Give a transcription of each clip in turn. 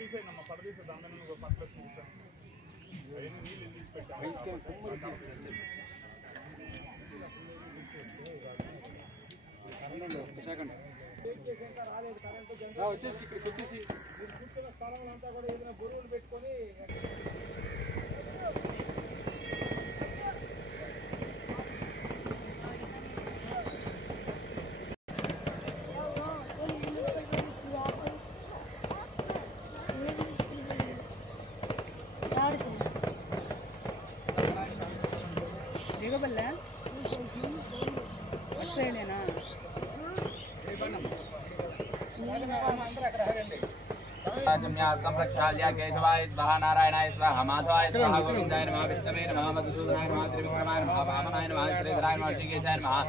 పడదీసేనమ్మా పడదీసే దాని పట్ల నీళ్ళు తీసి పెట్టాను వచ్చేసి ఇక్కడికి వచ్చేసి కూర్చున్న స్థలంలో అంతా కూడా ఏదైనా బరువులు పెట్టుకొని प्रक्षाल्य केशवाय स्वाहा नारायणाय स्वाहा माधवाय स्वाहा गोविंदाय नमः विष्णवे नमः मधुसूदनाय नमः त्रिविक्रमाय नमः वामनाय नमः श्रीधराय नमः ऋषिकेशाय नमः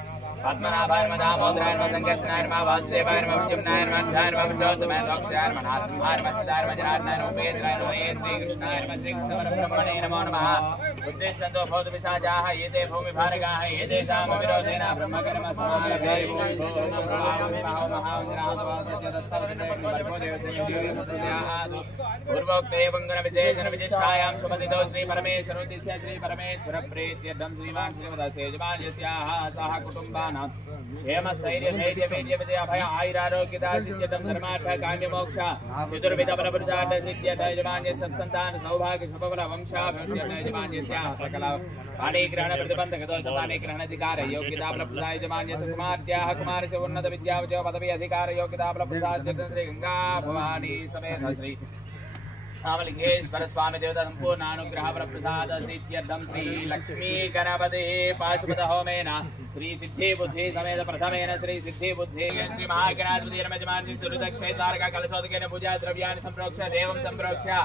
पद्मनाभाय नमः दामोदराय नमः संकेतनाय नमः वासुदेवाय नमः विष्णुनाय नमः ध्याय नमः पुरुषोत्तमाय नमः अक्षयाय नमः नारसिंहाय नमः चिदाय नमः जनार्दनाय नमः उपेन्द्राय नमः श्रीकृष्णाय नमः श्रीकृष्णपरब्रह्मणे नमो नमः उद्देश्यन्तो भवतु पिशाचाः एते भूमिभारगाः एतेषां विरोधेन ब्रह्मकर्म समारभे पूर्वोक्त बंगन विशेषण विशिष्टायां सुमतितो श्री परमेश्वरोद्दिश्य श्री परमेश्वर प्रीत्यर्थं श्रीमान् श्रीमदसेजमान्यस्याः सह कुटुम्बानां क्षेमस्थैर्य धैर्य वीर्य विजय अभय आयुरारोग्यता सिद्ध्यर्थं धर्मार्थ काम्य मोक्ष चतुर्विध फलपुरुषार्थ सिद्ध्यर्थ यजमान्य सत्सन्तान सौभाग्य शुभफल वंशाभिवृद्ध्यर्थ यजमान्यस्याः सकल पाणिग्रहण प्रतिबंधक दोष पाणिग्रहण अधिकार योग्यता फलप्रदा यजमान्य कुमार्त्याः कुमारस्य उन्नत विद्या विजय पदवी अधिकार योग्यता फलप्रदा श्री गंगा भवानी समेत श्री रामलिंगेश्वर स्वामी देवता संपूर्ण अनुग्रह प्रसाद सिद्ध्यर्थं श्री लक्ष्मी गणपति पाशुपत होमेन श्री सिद्धि बुद्धि समेत प्रथमेन श्री सिद्धि बुद्धि श्री महागणाधिपति नमः सुरदक्षय तारका कलशोदकेन पूजा द्रव्याणि संप्रोक्ष्य देवं संप्रोक्ष्य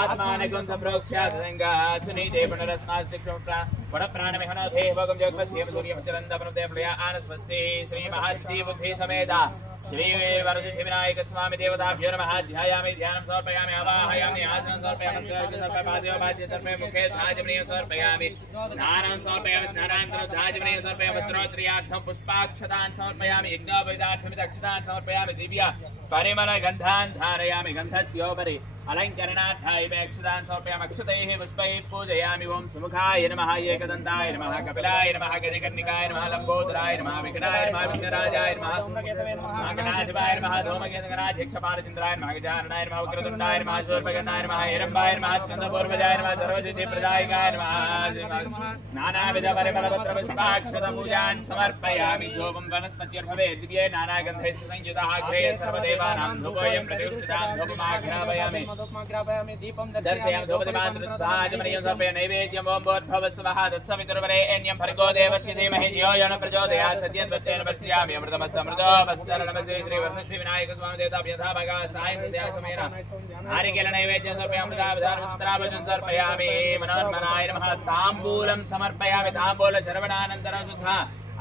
आत्मानकं संप्रोक्ष्य तदंगा सुनीते पुनरस्मास्तिक्षोप्रा पुनप्राणमेहनो देवगं जगत्स्यं सूर्यमचरन्दपनुदेवलया आनस्वस्ति श्री महासिद्धि बुद्धि समेत श्री वरसिद्धि विनायक स्वामी देवताभ्यो नमः ध्यायामि ध्यानं समर्पयामि आवाहयामि आसनं समर्पयामि सर्वपादयोपाद्य सर्वे मुखे ध्याजमनीयं समर्पयामि स्नानं समर्पयामि स्नानानन्तरं ध्याजमनीयं समर्पयामि वस्त्रोत्तरीयार्थं पुष्पाक्षतान् समर्पयामि यज्ञोपवीतार्थमिति अक्षतान् समर्पयामि दिव्य परिमल गन्धान् धारयामि गन्धस्योपरि अलङ्करणार्थाय अक्षतान् समर्पयामि अक्षतैः पुष्पैः पूजयामि ओं सुमुखाय नमः एकदन्ताय नमः कपिलाय नमः गजकर्णिकाय नमः लम्बोदराय नमः विघ्नाय नमः विघ्नराजाय नमः नागनाधिपाय नमः धूमकेतुगणाध्यक्षपालचन्द्राय नमः गजाननाय नमः उग्रतुण्डाय नमः शूर्पकर्णाय नमः हिरम्बाय नमः स्कन्दपूर्वजाय नमः सर्वसिद्धिप्रदायकाय नमः नानाविध परिमलपत्रपुष्पाक्षतपूजान् समर्पयामि धूपं वनस्पतिर्भवे दिव्ये नानागन्धैः संयुतः अग्रे सर्वदेवानां धूपोऽयं प्रतिष्ठितां धूपमाघ्रापयामि दीपं दर्शयामि धूपदीपान्तराजमनीयं समर्पयामि नैवेद्यं ओं भूर्भुवस्सुवः तत्सवितुर्वरेण्यं भर्गो देवस्य धीमहि धियो यो न प्रचोदयात् सत्यं सत्येन पश्यामि अमृतमस्तमृतो वत्सरणमसे श्री वरसिद्धि विनायक स्वामी देवताभ्यो यथा भगवान् सायं सन्ध्यासमयेन नारिकेल नैवेद्यं समर्पयामि अमृतावधानवस्त्राभूषणं समर्पयामि मनोन्मनाय नमः ताम्बूलं समर्पयामि ताम्बूलचर्वणानन्तरं शुद्धा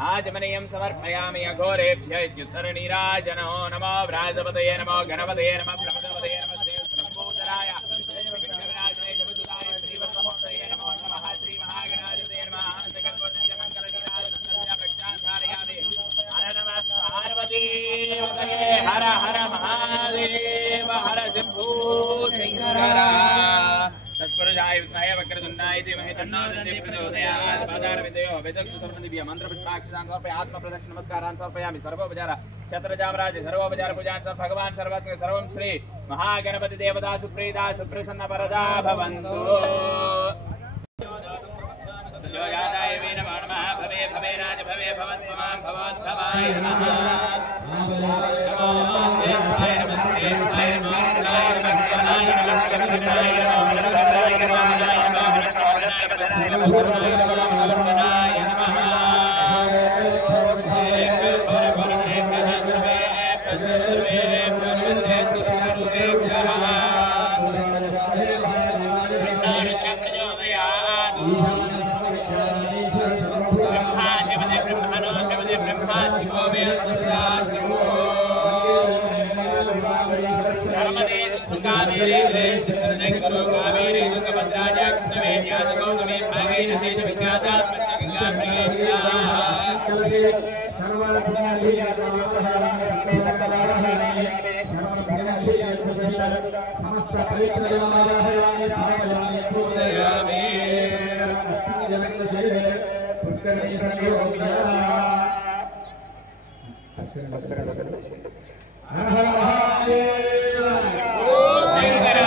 आचमनीयं समर्पयामि अघोरेभ्य इत्युत्तरनीराजनो नमो व्राजपतये नमो गणपतये नमः प्रमदपतये नमः श्रीलम्बोदराय विघ्नविनाशने जगदुदाय श्रीवत्समूर्तये नमो नमः श्रीमहागणाधिपतये नमः आनन्दकल्पनित्यमङ्गलनीराजनं प्रक्षान्धारयामि हर नमः पार्वतीपतये हर हर महादेव हर शम्भो शङ्कर तत्पुरुषाय विद्महे वक्रतुण्डाय धीमहि तन्नो दन्तिः प्रचोदयात् पादारविन्दयोः वेदोक्तं सर्वदिव्यं मन्त्रपुष्पाक्षतान् समर्पयामि आत्मप्रदक्षिण नमस्कारान् समर्पयामि सर्वोपचार छत्रजामराज सर्वोपचार पूजान् भगवान् सर्वज्ञ सर्वं श्री महागणपति देवता सुप्रीता सुप्रसन्न वरदा भवन्तु योगादाय वे नमो नमः भवे भवे राज भवे भवस्ममां भवोद्भवाय नमः नमो ज्येष्ठाय नमः श्रेष्ठाय नमः रुद्राय नमः ज्ञानाय नमः कविगणाय नमः मनोहराय नमः मनोहराय नमः मनोहराय नमः मनोहराय नमः सर्व समस्त पवित्र देवालयानि स्थापयामि पूजयामि जलक्षे पुष्करणे संयोगया हर हर महादेव ओ शंकर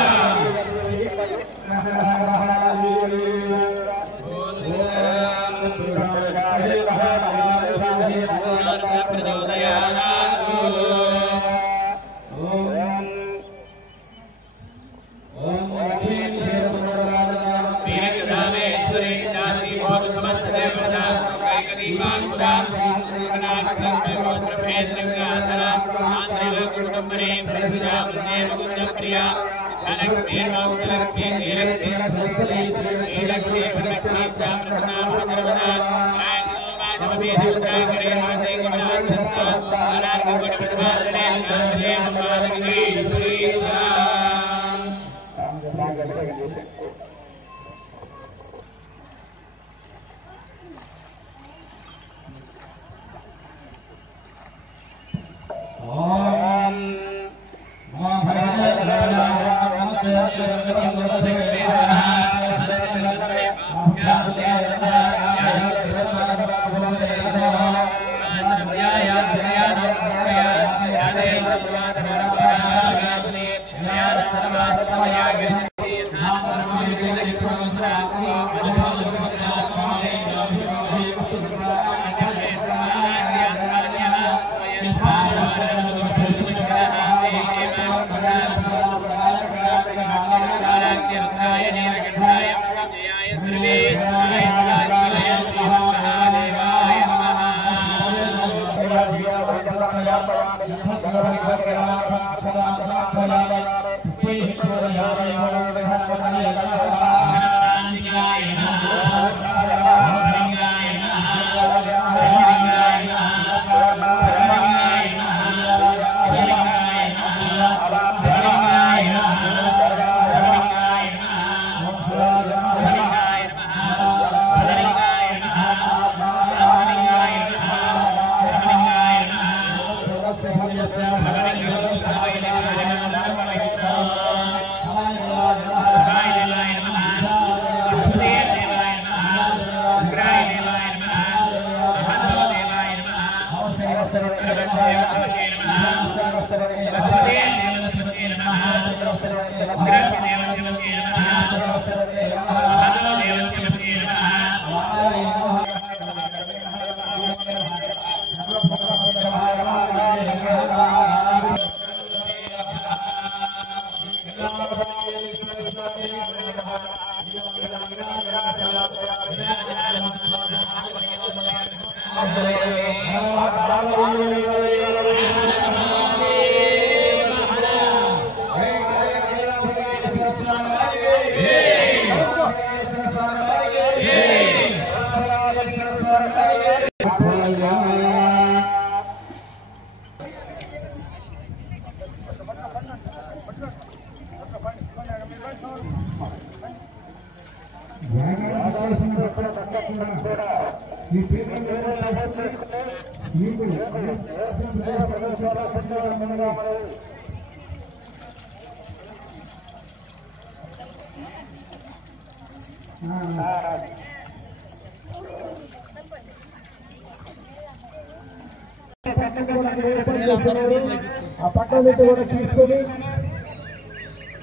ఆ పక్కన పెట్టి కూడా తీసుకొని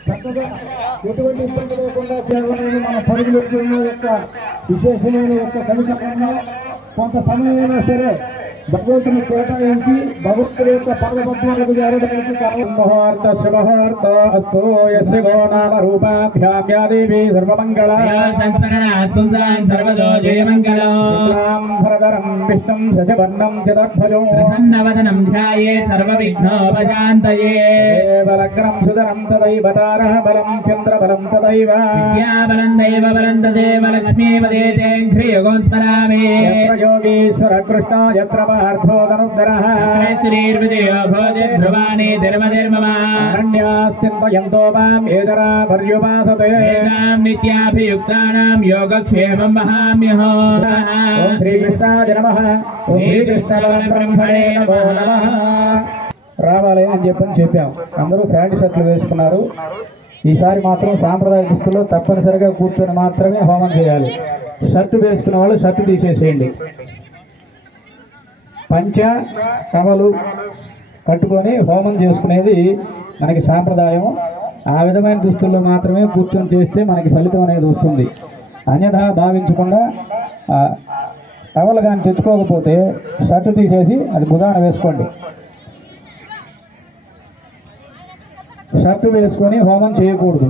చక్కగా ఎటువంటి ఇబ్బంది లేకుండా కేవలం మన పరుగుల యొక్క విశేషమైన యొక్క కలిసంలో కొంత సమయమైనా సరే భగవంతుని కేటాయించి భగవంతుడి యొక్క పాదపద్మాలకు చేరడానికి ముహూర్త శుభముహూర్త అస్తు యస్య గో నామ రూపాభ్యాం దేవి సర్వమంగళ సర్వదో జయమంగళం భరధరం విష్ణుం శశవర్ణం చతుర్భుజం ప్రసన్నవదనం ధ్యాయేత్ సర్వవిఘ్నోపశాంతయే బలగ్రం సుధరం తదైవ తారః బలం చంద్రబలం తదైవ విద్యాబలం దైవబలం తదేవ లక్ష్మీపదేతే ఘ్రియగోత్సరామి యత్ర యోగీశ్వర కృష్ణ యత్ర పార్థోదనుద్ధరః శ్రీర్విజయో భోజే ధ్రువాణి ధర్మధర్మమా అరణ్యాస్తిన్వయంతో మాం ఏదరా పర్యుపాసతే తేషాం నిత్యాభియుక్తానాం యోగక్షేమం మహామ్యహో ఓం శ్రీకృష్ణాయ నమః ఓం శ్రీకృష్ణ పరబ్రహ్మణే నమో నమః రావాలి అని చెప్పాం. అందరూ ప్యాంటు షర్ట్లు వేసుకున్నారు. ఈసారి మాత్రం సాంప్రదాయ దుస్తుల్లో తప్పనిసరిగా కూర్చొని మాత్రమే హోమం చేయాలి. షర్టు వేసుకున్న వాళ్ళు షర్టు తీసేసేయండి. పంచ కవలు కట్టుకొని హోమం చేసుకునేది మనకి సాంప్రదాయం. ఆ విధమైన దుస్తుల్లో మాత్రమే కూర్చొని చేస్తే మనకి ఫలితం అనేది వస్తుంది. అన్యథా భావించకుండా టవల్ కానీ తెచ్చుకోకపోతే షర్టు తీసేసి అది భుజాన వేసుకోండి. షర్టు వేసుకొని హోమం చేయకూడదు.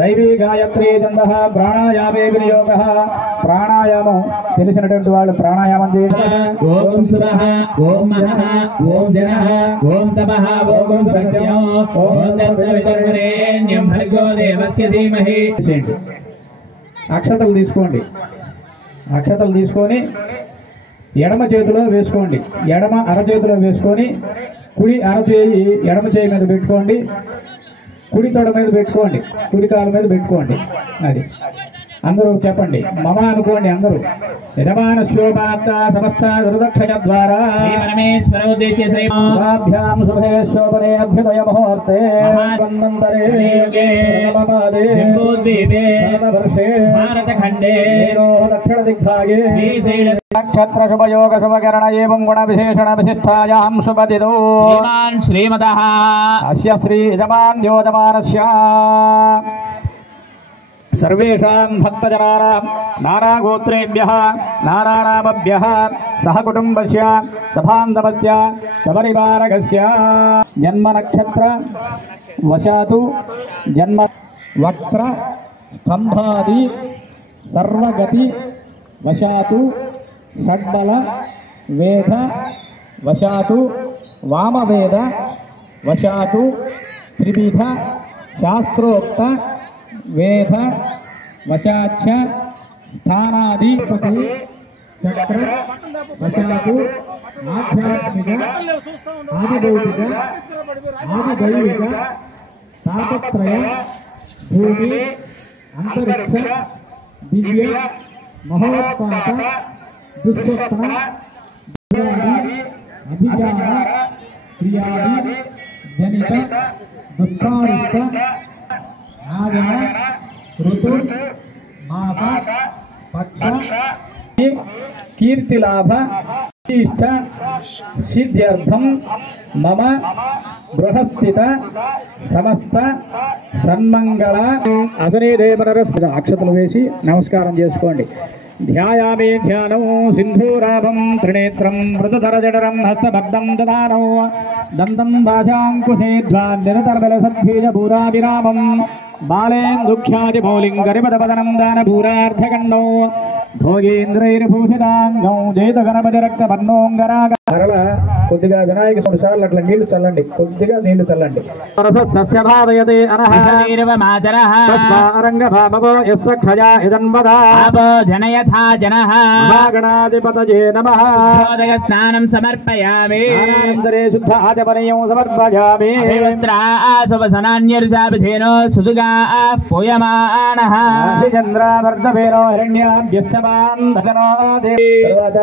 దైవీ గాయత్రీ ఛంద ప్రాణాయామే వినియోగ. ప్రాణాయామం తెలిసినటువంటి వాళ్ళు ప్రాణాయామం చేయండి. ఓం సురః ఓం మనః ఓం జనః ఓం తపః ఓం సత్యం ఓం తత్సవితుర్వరేణ్యం భర్గో దేవస్య ధీమహి. అక్షతలు తీసుకోండి. అక్షతలు తీసుకొని ఎడమ చేతిలో వేసుకోండి. ఎడమ అరచేతిలో వేసుకొని కుడి అరచేయి ఎడమ చేయి మీద పెట్టుకోండి. కుడి తొడ మీద పెట్టుకోండి. కుడి కాలు మీద పెట్టుకోండి. అది అందరూ చెప్పండి. మమ అనుకోండి అందరూ. యజమాన శోభాత్త సమస్త దుర్దక్షయ ద్వారా పరమేశ్వరోద్దేశ్య శుభాభ్యాం శుభే శోభనే అభ్యుదయ ముహూర్తే భారతఖండే దక్షిణ దిగ్భాగే నక్షత్ర శుభయోగ శుభకరణ ఏవం గుణ విశేషణ విశిష్టాయాం శుభదిదో శ్రీమతః అస్య శ్రీ యజమాన్యోజమానస్య సర్వేషాం భక్తజనానాం నానాగోత్రేభ్యః నానానామభ్యః సహ కుటుంబస్య సభాంధవస్య సపరివారకస్య జన్మ నక్షత్ర వశాతు జన్మ వక్ర స్తంభాది సర్వగతి వశాతు షడ్బల వేద వశాతు వామవేద వశాతు త్రివిధ శాస్త్రోక్త వేద వశాచ స్థానాది చక్ర వశాతు ఆధ్యాత్మిక ఆదిభౌతిక ఆదిదైవిక తాపత్రయ భూమి అంతరిక్ష దివ్య మహోత్పాత దుస్వప్న అభిజాన క్రియాది జనిత దుఃఖారిష్ట ఆగమ ఋతు మాస పక్ష కీర్తిలాభ ఇష్ట సిద్ధ్యర్థం మమ బృహస్థిత సమస్త సన్మంగళ అగ్నిదేవనరస్పద. అక్షతలు వేసి నమస్కారం చేసుకోండి. ధ్యాయామే ధ్యానం సింధూరాభం త్రినేత్రం మృదుధర జడరం హస్తబద్ధం దదానౌ దంతం భాషాంకుశేధ్వాన్నిరతర్బల సద్భీజ భూరాభిరామం బాలేందుఖ్యాది మౌలింగరిపదపదనం దాన భూరార్ధగండౌ భోగేంద్రైర్భూషితాంగం జయత గణపతి రక్త పన్నోంగరాగ. సరళ కొద్దిగా వినాయక 3 సార్లు అట్లా నీళ్లు చల్లండి. కొద్దిగా నీళ్లు చల్లండి. స్నానం సమర్పయామి. శుద్ధ ఆచమనీయం సమర్పయామి. శుభసనాన్యర్జాభిధేనో సుదుగా పూయమానః చంద్రావర్ధవేనో హిరణ్యాభ్యస్తమాన్ భజనో. తర్వాత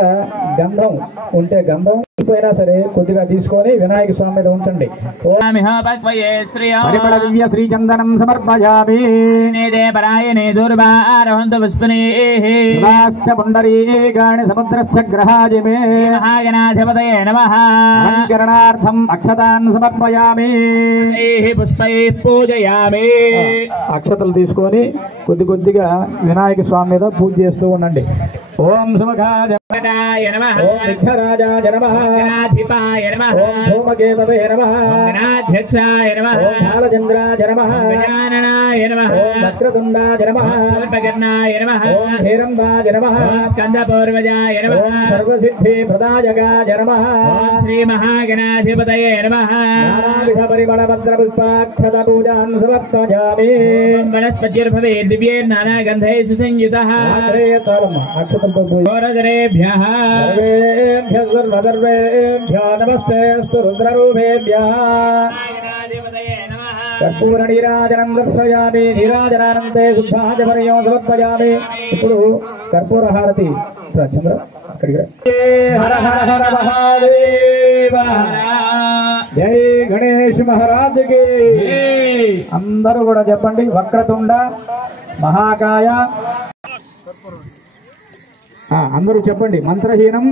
గంధం ఉంటే గంధం పోయినా సరే కొద్దిగా తీసుకొని వినాయక స్వామి మీద ఉంచండి. పరిమళ దివ్య శ్రీచందనం సమర్పయామి. పరాయణే దూర్వారహంతు పుష్పనేః పుండరీకాణి సముద్రస్య గ్రహాజిమే మహాగణాధిపతయే నమః. అలంకరణార్థం అక్షతాన్ సమర్పయామి. పుష్పైః పూజయామి. అక్షతలు తీసుకొని కొద్దిగా వినాయక స్వామి మీద పూజ చేస్తూ ఉండండి. ఓం శుభగాయ నమః. ఓం విఘ్నరాజాయ నమః. గణాధిపాయ నమః. ఓం ధూమకేతవే నమః. గణాధ్యక్షాయ నమః. ఓం బాలచంద్రాయ నమః. గజాననాయ నమః. ఓం వక్రతుండాయ నమః. సర్పకర్ణాయ నమః. ఓం హేరంబాయ నమః. స్కందపూర్వజాయ నమః. ఓం సర్వసిద్ధి ప్రదాయకాయ నమః. శ్రీ మహాగణాధిపతయే నమః. నానావిధ పరిమళ భద్ర పుష్పాక్షత పూజాన్ సమర్పయామి. వనస్పతిర్భవే దివ్యే నానాగంధైః సుసంయుతః. అక్షతంతో పూజ. గోరజనేభ్యః సర్వేభ్యః సర్వసర్వేభ్యో నమస్తే రుద్రరూపేభ్యः. గణాధిపతయే నమః. కర్పూర నీరాజనం దర్శయామి నీరాజనానంతే శుద్ధాజపర్యం సమర్పయామి. ఇప్పుడు కర్పూర హారతి చంద్ర అక్కడికి హర హర హర మహాదేవ. జై గణేష్ మహారాజుకి. అందరూ కూడా చెప్పండి. వక్రతుండ మహాకాయ. అందరూ చెప్పండి. మంత్రహీనం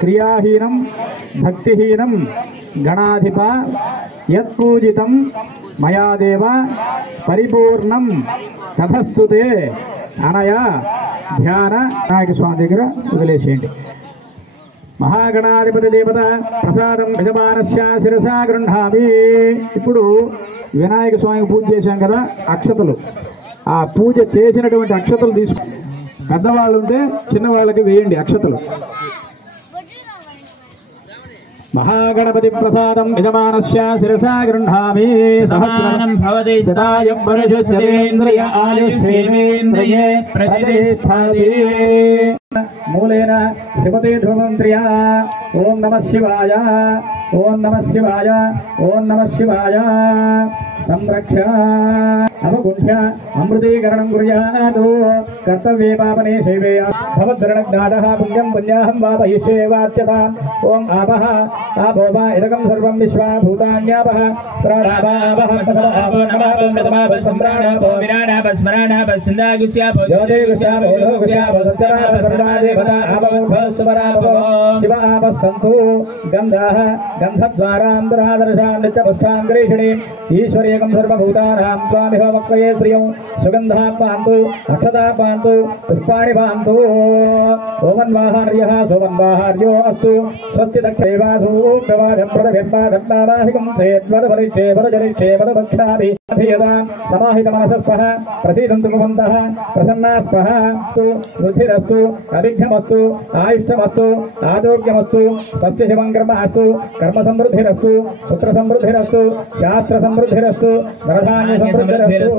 క్రియాహీనం భక్తిహీనం గణాధిప యత్పూజితం మయాదేవ పరిపూర్ణం తపస్సుతే అనయ ధ్యాన. వినాయక స్వామి దగ్గర వదిలేసేయండి. మహాగణాధిపతి దేవత ప్రసాదం యజమానస్య శిరసా గృహామి. ఇప్పుడు వినాయక స్వామికి పూజ చేశాం కదా, అక్షతలు. ఆ పూజ చేసినటువంటి అక్షతలు తీసుకు, పెద్దవాళ్ళు ఉంటే చిన్నవాళ్ళకి వేయండి అక్షతలు. మహాగణపతి ప్రసాదం యజమానస్య శిరసా గృహామి. సహస్రం భవతి శతాయం వరుషేంద్రియ ఆయుష్ేంద్రియే ప్రతిష్ఠాతి. మూలేన శ్రీమతే ధ్రువంత్రియా. ఓం నమ శివాయ ఓం నమ శివాయ ఓం నమ శివాయ. సంరక్ష అవగుంఠ్య అమృతీకరణం కుర్యాతు. కర్తవ్యే పాపనే సేవేయ భవద్రణజ్ఞాతః పుణ్యం పుణ్యాహం వాపయిష్యే వాచ్యతాం. ఓం ఆపః ఆపో వా ఇదకం సర్వం విశ్వా భూతాన్యాపః ప్రాణాపాపః సకలాపో నమాపో మృతమాపో సంప్రాణాపో విరాణాపో స్మరాణాపో సిందాగుస్యాపో జ్యోతిగుస్యాపో లోకుస్యాపో సత్యరాపో సర్వాదేవతా ఆపవోభస్వరాపో శివాపస్సంతు. గంధాః గంధద్వారాంతరాదర్శాన్ నిత్యపుష్పాం గ్రీషిణి. ఈశ్వర్యకం సర్వభూతానాం స్వామిహో వక్వయే శ్రియం. సుగంధా పాంతు అక్షతా పాంతు పుష్పాణి పాంతు. ఓమన్వాహార్యః సోమన్వాహార్యో అస్తు. స్వస్తిదక్షేవాసూక్తవాదం ప్రదభిర్పాదన్నారాహికం సేద్వదపరిచ్చే వరజలిచ్చే వదభక్షాభి అభియతాం. సమాహిత మనసస్పః ప్రసీదంతు ముఖంతః ప్రసన్నాస్పః. వృద్ధిరస్తు అభిఘ్నమస్తు ఆయుష్యమస్తు ఆరోగ్యమస్తు. స్వస్య శివం కర్మ అస్తు. కర్మ సమృద్ధిరస్తు పుత్ర సమృద్ధిరస్తు శాస్త్ర సమృద్ధిరస్తు ధనధాన్య సమృద్ధిరస్తు.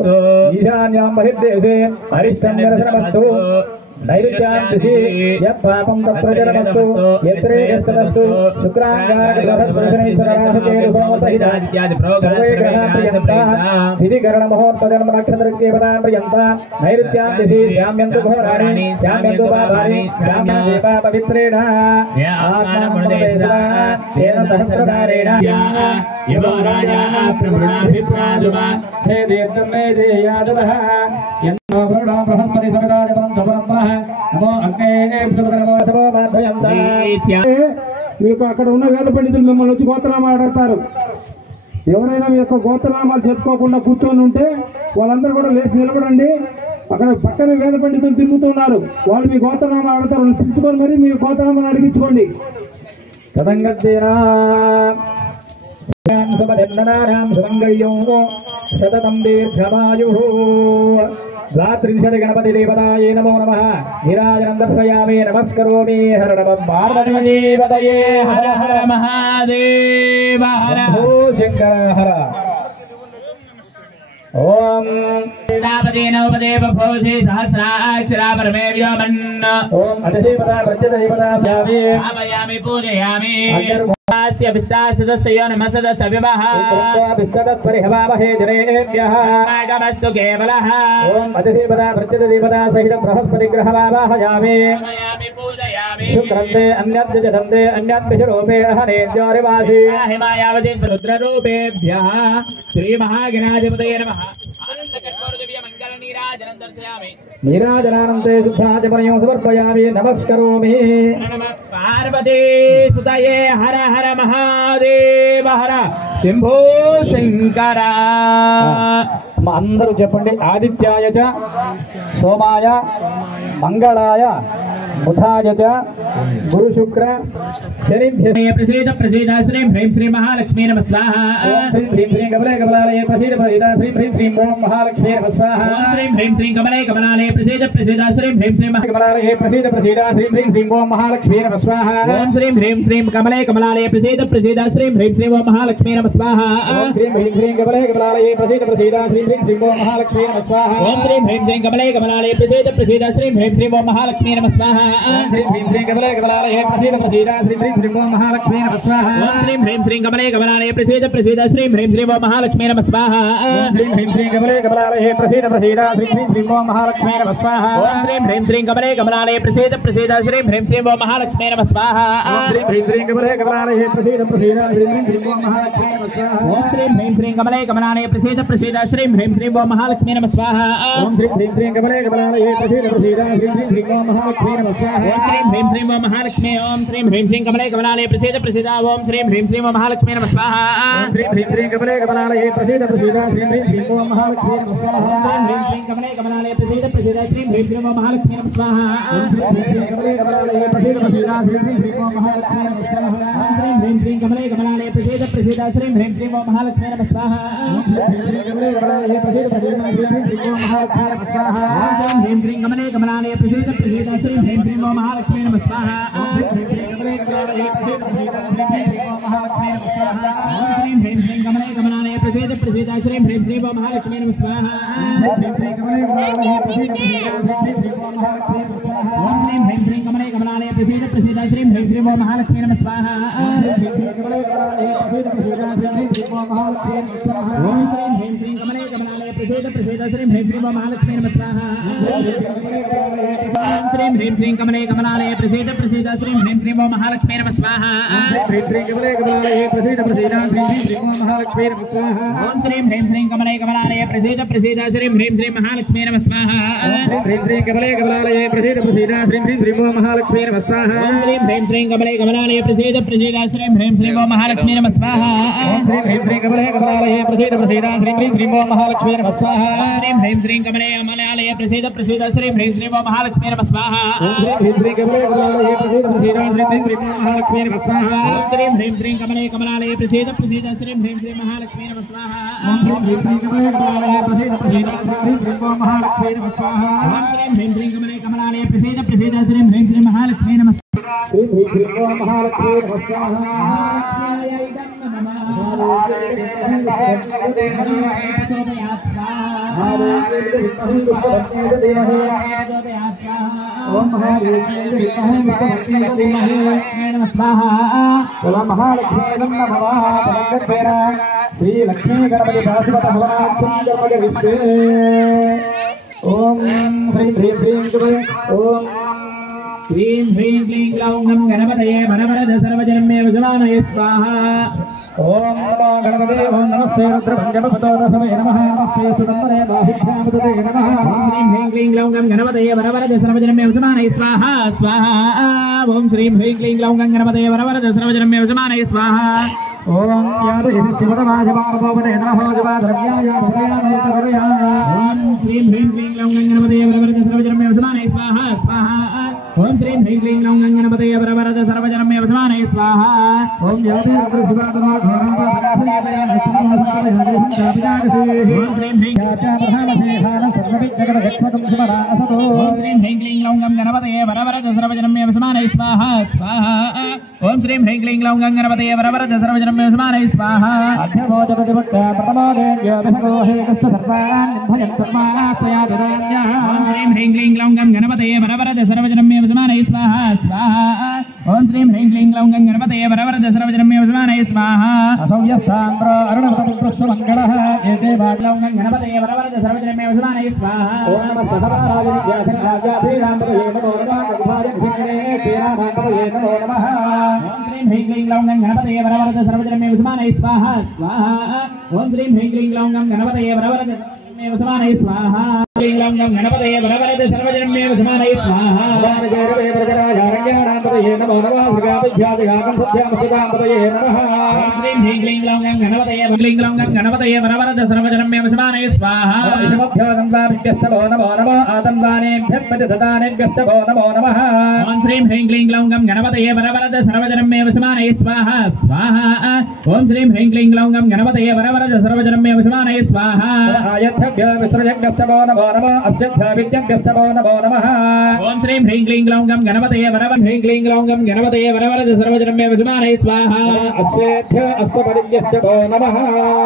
ఈశాన్యాం బహిర్దేశే అరిష్టం నిరసనమస్తు. నైరుత్యాం దిశి యత్పాపం తత్ప్రజనమస్తు. యత్రే యస్తదస్తు శుక్రాంగారమహోర్తజన్మనక్షత్రకేవతాం. నైరుత్యాం దిశి శామ్యంతు ఘోరాణి శామ్యంతు పాపాని శామ్యంతు పవిత్రేణ సహస్రధారేణ మీకు అక్కడ ఉన్న వేద పండితులు మిమ్మల్ని వచ్చి గోత్రనామాలు అడుగుతారు. ఎవరైనా మీ యొక్క గోత్రనామాలు చెప్పుకోకుండా కూర్చొని ఉంటే వాళ్ళందరూ కూడా లేచి నిలబడండి. అక్కడ పక్కన వేద పండితులు తిరుగుతున్నారు, వాళ్ళు మీ గోత్రనామాలు అడుగుతారు. వాళ్ళు పిలుచుకొని మరి మీ గోత్రనామాలు అడిగించుకోండి. శతతం దీర్ఘమాయు. రాత్రింశతి గణపతి దేవతాయే నమో నమః. నీరాజనం దర్శయామి నమస్కరోమి. హర నమ పార్వతీపతయే. హర హర మహాదేవ హర. ఓ శంకర హర. ఓం నవపదేవ భోజే సహస్రాక్షరా పరమే వ్యోమన్. ఓం అధిదేవతా ప్రత్యత దేవతా స్యామి ఆమయామి పూజయామి. విస్తాసదస్య నమసదస్య విమః విస్తదత్పరిహవామహే జనేభ్యః ఆగమస్తు కేవలః. ఓం అధిదేవతా ప్రత్యత దేవతా సహిత బృహస్పతి గ్రహవావాహయామి పూజయామి. శుక్రంతే అన్యత్ జనంతే అన్యత్ రూపేణ హరేజ్యోరివాసి హిమాయావతి రుద్రరూపేభ్యః శ్రీ మహాగణాధిపతయే నమః. నీరాజనానంతే శుద్ధాచమనయం సమర్పయామి నమస్కరోమి. పార్వతీ సుతయే హర హర మహాదేవ హర శంభో శంకర. అందరూ చెప్పండి. ఆదిత్యాయ చ సోమాయ మంగళాయ బుధాయ చ గురు శుక్ర శనిభ్యః ప్రసీద ప్రసీద శ్రీం హ్రీం శ్రీ మహాలక్ష్మీ నమః స్వాహా. శ్రీం హ్రీం శ్రీ కమలే కమలాలయ ప్రసీద ప్రసీద శ్రీం హ్రీం శ్రీం ఓం మహాలక్ష్మీ నమః స్వాహా. శ్రీం హ్రీం శ్రీ కమలే కమలాలయ ప్రసీద ప్రసీద శ్రీం హ్రీం శ్రీ మహాకమలాలయ ప్రసీద ప్రసీద శ్రీం హ్రీం శ్రీం ఓం మహాలక్ష్మీ నమః స్వాహా. ఓం శ్రీం హ్రీం శ్రీ కమలే కమలాలయ ప్రసీద ప్రసీద శ్రీం హ్రీం శ్రీ ఓం మహాలక్ష్మీ నమః స్వాహా. ఓం శ్రీం హ్రీం శ్రీ కమలే కమలాలయ ప్రసీద ప్రసీద శ్రీం హ్రీం శ్రీ ఓం మహాలక్ష్మీ నమః స్వాహా. ఓం శ్రీం హ్రీం శ్రీ కమలే కమలాలయ ప్రసీద ప్రసీద శ్రీం హ్రీం శ్రీ ఓం మహాలక్ష్మీ నమః స్వాహా. ఓం శ్రీం హ్రీం శ్రీం కమలే కమలాలయే ప్రసీద ప్రసీద శ్రీ శ్రీ శ్రీ ఓం మహాలక్ష్మీ నమః స్వాహా ఓం శ్రీం హ్రీం శ్రీం కమలే కమలాలయే ప్రసీద ప్రసీద శ్రీ హ్రీం శ్రీ ఓం మహాలక్ష్మీ నమః స్వాహా ఓం శ్రీం హ్రీం శ్రీం కమలే కమలాలయే ప్రసీద ప్రసీద శ్రీ శ్రీ శ్రీ ఓం మహాలక్ష్మీ నమః స్వాహా ఓం శ్రీం హ్రీం శ్రీం కమలే కమలాలయే ప్రసీద ప్రసీద శ్రీ హ్రీం శ్రీ ఓం మహాలక్ష్మీ నమః స్వాహా ఓం శ్రీం హ్రీం శ్రీం కమలే కమలాలయే ప్రసీద ప్రసీద శ్రీ శ్రీ ఓం మహాలక్ష్మీ నమః స్వాహా ఓం శ్రీం హ్రీం శ్రీం కమలే కమలాలయే ప్రసీద ప్రసీద శ్రీ హ్రీం శ్రీ ఓం మహాలక్ష్మీ నమః స్వాహా ఓం శ్రీం హ్రీం శ్రీం కమలే కమలాలయే ప్రసీద ప్రసీద శ్రీ శ్రీ ఓం మహాలక్ష్మీ నమః స్వాహా ఓం శ్రీం హ్రీం శ్రీం ఓం మహాలక్ష్మీ ఓం శ్రీం హ్రీం శ్రీం కమలే కమలాలయే ప్రసీద ప్రసీద ఓం శ్రీం హ్రీం శ్రీం ఓం మహాలక్ష్మీ నమః స్వాహా ఓం శ్రీం హ్రీం శ్రీం కమలే కమలాలయే ప్రసీద ప్రసీద శ్రీ శ్రీ ఓం మహాలక్ష్మీ నమః స్వాహా ఓం శ్రీం హ్రీం శ్రీం కమలే కమలాలయే ప్రసీద ప్రసీద శ్రీ శ్రీ ఓం మహాలక్ష్మీ నమః స్వాహా ఓం శ్రీం హ్రీం శ్రీం కమలే కమలాలయే ప్రసీద ప్రసీద శ్రీ శ్రీ ఓం మహాలక్ష్మీ నమః స్వాహా ఓం శ్రీం హ్రీం శ్రీం కమలే కమలాలయే ప్రసీద ప్రసీద శ్రీ శ్రీ ఓం మహాలక్ష్మీ నమః స్వాహా ఓం శ్రీం హ్రీం శ్రీం కమలే కమలాలయే ప్రసీద ప్రసీద శ్రీ శ్రీ ఓం మహాలక్ష్మీ నమః స్వాహా ఓం శ్రీం హ్రీం శ్రీం కమలే కమలాలయే ప్రసీద ప్రసీద శ్రీ శ్రీ ఓం మహాలక్ష్మీ నమః స్వాహా ఓం శ్రీం హ్రీం శ్రీం కమలే కమలాలయే ప్రసీద ప్రసీద శ్రీ శ్రీ ఓం మహాలక్ష్మీ నమః స్వాహా ఓం శ్రీం హ్రీం శ్రీం కమలే కమలాలయే ప్రసీద ప్రసీద శ్రీ శ్రీ ఓం మహాలక్ష్మీ నమః స్వాహా ఓం శ్రీం హ్రీం కమలే కమలాలయే ప్రసీద ప్రసీద శ్రీ శ్రీ ఓం మహాలక్ష్మీ నమః స్వాహా ఓం శ్రీం హ్రీం శ్రీం కమలే కమలాలయే ప్రసీద ప్రసీద శ్రీ శ్రీ ఓం మహాలక్ష్మీ నమః స్వాహా ఓం శ్రీం హ్రీం శ్రీం కమలే కమలాలయే ప్రసీద ప్రసీద శ్రీ శ్రీ ఓం మహాలక్ష్మీ నమః స్వాహా ఓం శ్రీం హ్రీం శ్రీం కమలే కమలాలయే ప్రసీద ప్రసీద శ్రీ శ్రీ ఓం మహాలక్ష్మీ నమః స్వాహా ఓం శ్రీం హ్రీం శ్రీం కమలే కమలాలయే ప్రసీద ప్రసీద శ్రీ శ్రీ ఓం మహాలక్ష్మీ నమః స్వాహా ఓం శ్రీం హ్రీం శ్రీం కమలే కమలాలయే ప్రసీద ప్రసీద శ్రీ శ్రీ ఓం మహాలక్ష్మీ నమః స్వాహా ఓం శ్రీం హ్రీం శ్రీం కమలే కమలాలయే ప్రసీద ప్రసీద శ్రీ శ్రీ మహాలక్ష్మీ నమః స్వాహా ఓం శ్రీం హ్రీం కమలే కమలాలయే ప్రసీద ప్రసీద శ్రీ శ్రీ ఓం మహాలక్ష్మీ నమః స్వాహా ఓం శ్రీం హ్రీం శ్రీం కమలే కమలాలయే ప్రసీద ప్రసీద శ్రీ శ్రీ ఓం మహాలక్ష్మీ నమః స్వాహా ఓం శ్రీం హ్రీం శ్రీం కమలే కమలాలయే ప్రసీద ప్రసీద శ్రీ శ్రీ ఓం మహాలక్ష్మీ నమః స్వాహా ఓం శ్రీం హ్రీం శ్రీం కమలే కమలాలయే ప్రసీద ప్రసీద శ్రీ శ్రీ ఓం మహాలక్ష్మీ నమః స్వాహా ఓం శ్రీం హ్రీం శ్రీం కమలే కమలాలయే ప్రసీద ప్రసీద శ్రీ శ్రీ ఓం మహాలక్ష్మీ నమః స్వాహా ఓం శ్రీం హ్రీం శ్రీం కమలే కమలాలయే ప్రసీద ప్రసీద శ్రీ శ్రీ మహాలక్ష్మీ నమః స్వాహా ఓం శ్రీం హ్రీం శ్రీం కమలే కమలాలయే ప్రసీద ప్రసీద శ్రీ శ్రీ ఓం మహాలక్ష్మీ నమః స్వాహా ఓం శ్రీం హ్రీం శ్రీం కమలే కమలాలయే ప్రసీద ప్రసీద శ్రీ శ్రీ మహాలక్ష్మీ నమః శ్రీ శ్రీ ఓం మహాలక్ష్మీ నమః స్వాహా ఓం మహాలక్ష్మీ శ్రీ లక్ష్మీ గణపతి శాశ్వత ఓం హ్రీం హ్రీం శ్రీం ఓం ह्रीं ह्रीं क्लीं ग्लौं गं गणपतये वरवरद सर्वजनमे वजमानये स्वाहा ओम नमो गणपते ओम नमस्ते रुद्रभञ्जपतोदसमये नमः नमस्ते सुतम्बरे बाहुभ्यामुदते नमः ओम ह्रीं ह्रीं क्लीं ग्लौं गं गणपतये वरवरद सर्वजनमे वजमानये स्वाहा स्वाहा ओम ह्रीं ह्रीं क्लीं ग्लौं गं गणपतये वरवरद सर्वजनमे वजमानये स्वाहा ओम याद शिवतमाजवामपोपते नमः जवाद्रव्याय भवयामोतकरया ओम ह्रीं ह्रीं क्लीं ग्लौं गं गणपतये वरवरद सर्वजनमे वजमानये स्वाहा स्वाहा ओम ह्रीं ह्रीं क्लीं ग्लौं गं गणपतये वरवरद सर्वजनमे वजमानये स्वाहा ओम याद शिवतमा ओम ह्रीं ह्रीं क्लीं ग्लौं गं गणपतये वरवरद सर्वजनमे वजमानये स्वाहा स्वाहा ओम ह्रीं ह्रीं क्लीं ग्लौं गं गणपतये वरवरद सर्वजनमे वजमानये स्वाहा अध्यमोदपतिभक्ता प्रथमोदेव्योभिषगोहे कस्य सर्वान् भजन् सर्वास्वयादिरान्यः ओम ह्रीं ह्रीं क्लीं ग्लौं गं गणपतये वरवरद सर्वजनमे वजमानये स्वाहा स्वाहा ओम ह्रीं ह्रीं क्लीं ग्लौं गं गणपतये वरवरद सर्वजनमे वजमानये स्वाहा असौयस्ताम्रो अरुणपतिपुष्पमङ्गलः एते वाग्लौं गं गणपतये वरवरद सर्वजनमे वजमानये स्वाहा ओम नमः सदाराजनित्यासनाजाभिरामपतये नमो नमः गणपतये श्रीरामपतये नमो नमः ओम ह्रीं ह्रीं क्लीं ग्लौं गं गणपतये वरवरद सर्वजनमे वजमानये स्वाहा स्वाहा ओम ह्रीं ह्रीं क्लीं ग्लौं गं गणपतये वरवरद वसमानये स्वाहा क्लीं ग्लौं गं गणपतये वरवरद सर्वजनमे वसमानये स्वाहा वामजैरवे प्रजराजारण्याणापतये नमो नमः भृगाभ्यादिगाकं सत्यामसुगापतये नमः ह्रीं ह्रीं क्लीं ग्लौं गं गणपतये क्लीं ग्लौं गं गणपतये वरवरद सर्वजनमे वसमानये स्वाहा विषमभ्यादन्ताभ्यस्तभो नमो नमः आतन्वानेभ्यः पतितदानेभ्यस्तभो नमो नमः ओम श्रीं ह्रीं क्लीं ग्लौं गं गणपतये वरवरद सर्वजनमे वसमानये स्वाहा स्वाहा ओम श्रीं ह्रीं क्लीं ग्लौं गं गणपतये वरवरद सर्वजनमे वसमानये स्वाहा विसृजग्रस्तभो नमो नमः अस्यद्धाविद्यग्रस्तभो नमो नमः ओम श्रीं ह्रीं क्लीं ग्लौं गं गणपतये वरवरद ह्रीं क्लीं ग्लौं गं गणपतये वरवरद वरवरद सर्वजनमे विद्माने स्वाहा अस्वेभ्य अस्तपरिज्ञस्य भो नमः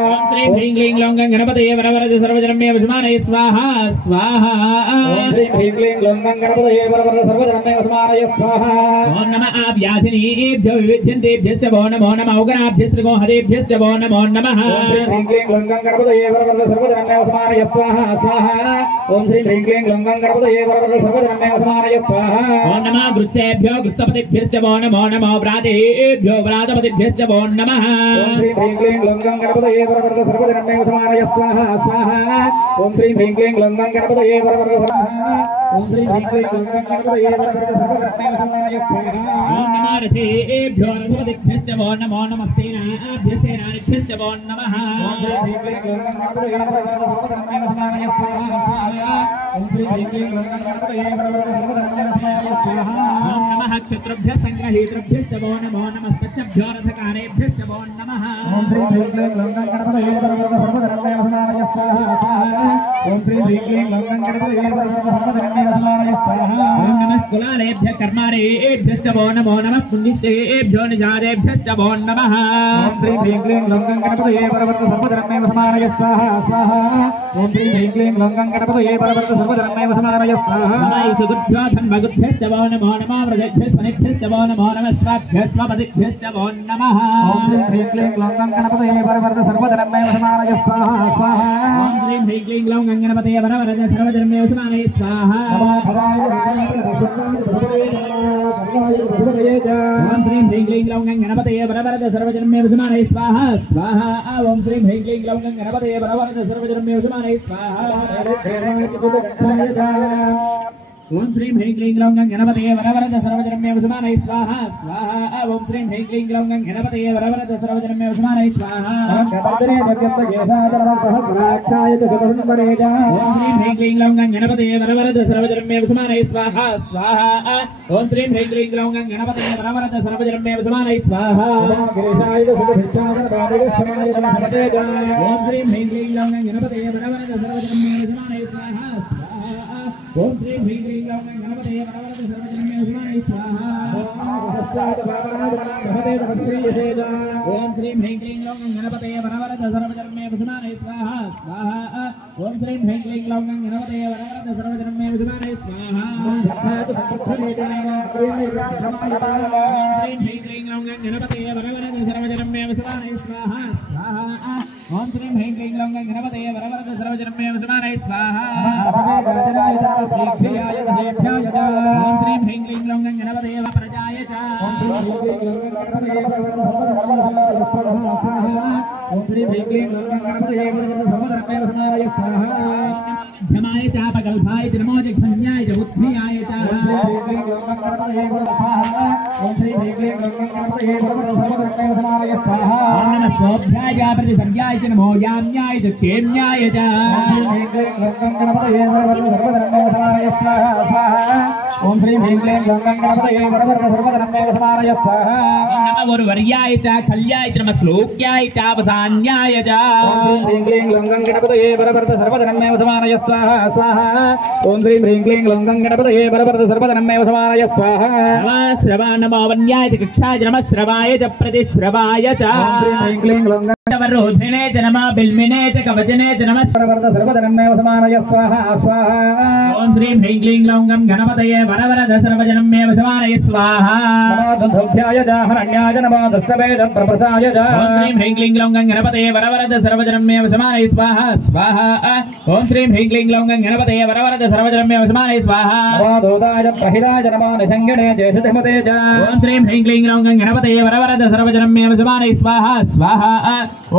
ओम श्री ह्रीं क्लीं ग्लौं गणपतये वरवरद सर्वजनमे विद्माने स्वाहा स्वाहा ओम श्री ह्रीं क्लीं ग्लौं गणपतये वरवरद सर्वजनमे विद्माने स्वाहा ओम नमः आव्याधिनीभ्यो विविध्यन्तेभ्यश्च भो नमो नमः उग्राभ्यश्च गोहदेभ्यश्च भो नमो नमः ओम श्री ह्रीं क्लीं ग्लौं गणपतये वरवरद सर्वजनमे विद्माने स्वाहा स्वाहा ओम श्री ह्रीं क्लीं ग्लौं गणपतये वरवरद सर्वजनमे विद्माने स्वाहा ओम नमः गृत्सेभ्यो गृत्सपतिभ्यश्च भो नमो नमः व्रातेभ्यो व्रातपतिभ्यश्च भो नमः ओम श्री ह्रीं क्लीं ग्लौं गणपतये वरवरद सर्वजनमे विद्माने स्वाहा स्वाहा ओम श्री ह्रीं क्लीं ग्लौं गणपतये वरवरद स्वाहा ओम श्री ह्रीं क्लीं ग्लौं गणपतये वरवरद सर्वजनमे विद्माने स्वाहा ओम नमः रथेभ्यो रथपतिभ्यश्च भो नमो नमः सेनाभ्यश्च भो नमः ओम श्री ह्रीं क्लीं ग्लौं गणपतये वरवरद सर्वजनमे विद्माने स्वाहा स्वाहा ओम श्री ह्रीं क्लीं ग्लौं गणपतये वरवरद सर्वजनमे विद्माने स्वाहा ओम नमः क्षत्रुभ्यः संग्रहीतृभ्यश्च भो नमो नमः कच्छभ्यो रथकारेभ्यश्च भो नमः ओम श्री ह्रीं क्लीं ग्लौं गणपतये वरवरद सर्वजनमे विद्माने स्वाहा स्वाहा ओम श्री ह्रीं क्लीं ग्लौं गणपतये वरवरद सर्वजनमे विद्माने स्वाहा ओम नमः कुलालेभ्यः कर्मारेभ्यश्च भो नमो नमः पुण्यश्रेभ्यो निजारेभ्यश्च भो नमः ओम श्री ह्रीं क्लीं ग्लौं गणपतये वरवरद सर्वजनमे विद्माने स्वाहा स्वाहा ओम श्री ह्रीं क्लीं ग्लौं गणपतये वरवरद सर्वजनमे विद्माने स्वाहा नमः सुदुभ्यो धन्मगुभ्यश्च भो नमो नमः व्रजेभ्यः स्वनेभ्यश्च भो नमो नमः स्वाभ्यः स्वपतिभ्यश्च भो नमः ओम श्री ह्रीं क्लीं ग्लौं गणपतये वरवरद सर्वजनमे विद्माने स्वाहा स्वाहा ओम श्रीं ह्रीं क्लीं ग्लौं गणपतये वरवरद सर्वजनमे विद्माने स्वाहा ओम श्रीं ह्रीं क्लीं ग्लौं गणपतये वरवरद सर्वजनमे विद्माने स्वाहा स्वाहा ओम श्रीं ह्रीं क्लीं ग्लौं गणपतये वरवरद सर्वजनमे विद्माने स्वाहा ओम श्रीं ह्रीं क्लीं ग्लौं गणपतये वरवरद सर्वजनमे विद्माने स्वाहा स्वाहा ओम श्रीं ह्रीं क्लीं ग्लौं गणपतये वरवरद सर्वजनमे विद्माने स्वाहा ओम श्रीं ह्रीं क्लीं ग्लौं गणपतये वरवरद सर्वजनमे विद्माने स्वाहा स्वाहा ओम श्रीं ह्रीं क्लीं ग्लौं गणपतये वरवरद सर्वजनमे विद्माने स्वाहा ओम श्रीं ह्रीं क्लीं ग्लौं गणपतये वरवरद सर्वजनमे विद्माने स्वाहा ओम श्रीं ह्रीं क्लीं ग्लौं गणपतये वरवरद सर्वजनमे विद्माने स्वाहा ओम श्रीं ह्रीं क्लीं ग्लौं गणपतये वरवरद सर्वजनमे विद्माने स्वाहा स्वाहा ओम श्रीं ह्रीं क्लीं ग्लौं गणपतये वरवरद सर्वजनमे विद्माने स्वाहा ओम श्रीं ह्रीं क्लीं ग्लौं गणपतये वरवरद सर्वजनमे विद्माने स्वाहा स्वाहा ओम श्रीं ह्रीं क्लीं ग्लौं गणपतये वरवरद सर्वजनमे विद्माने स्वाहा ओम श्रीं ह्रीं क्लीं ग्लौं गणपतये प्रजाय च ओम श्रीं ह्रीं क्लीं ग्लौं गणपतये सर्वधर्मये स्वाहा धमाय च पगल्भाय च नमो जघन्याय च बुद्धियाय च ओम श्रीं ह्रीं क्लीं ग्लौं गणपतये सर्वधर्मये स्वाहा ओम नमः स्वोभ्याय च प्रतिसर्याय च नमो याम्याय च क्षेम्याय च ओम श्री ह्रीं क्लीं ग्लौं गणपतये वरवरद सर्वधर्मये विद्माने स्वाहा ओम नमः वरुवर्याय च खल्याय च नमः श्लोक्याय च अवसान्याय च ओम श्री ह्रीं क्लीं ग्लौं गणपतये वरवरद सर्वधर्मये विद्माने स्वाहा स्वाहा ओम श्री ह्रीं क्लीं ग्लौं गणपतये वरवरद सर्वधर्मये विद्माने स्वाहा नमः श्रवा नमो वन्याय च कक्षाय च नमः श्रवाय च प्रतिश्रवाय च ओम श्री ह्रीं क्लीं ग्लौं वरोधिने च नमः बिल्मिने च कवचने च नमः वरवरद सर्वधर्मये विद्माने स्वाहा स्वाहा ओम श्रीं ह्रीं क्लीं ग्लौं गणपतये वरवरद सर्वजनमे विद्माने स्वाहा नमो दुर्भ्याय च हरण्याय नमो दस्तवेद प्रप्रसाय च ओम श्रीं ह्रीं क्लीं ग्लौं गणपतये वरवरद सर्वजनमे विद्माने स्वाहा स्वाहा ओम श्रीं ह्रीं क्लीं ग्लौं गणपतये वरवरद सर्वजनमे विद्माने स्वाहा नमो दूताय प्रहिताय नमो निषङ्गिणे चेषतिमते च ओम श्रीं ह्रीं क्लीं ग्लौं गणपतये वरवरद सर्वजनमे विद्माने स्वाहा स्वाहा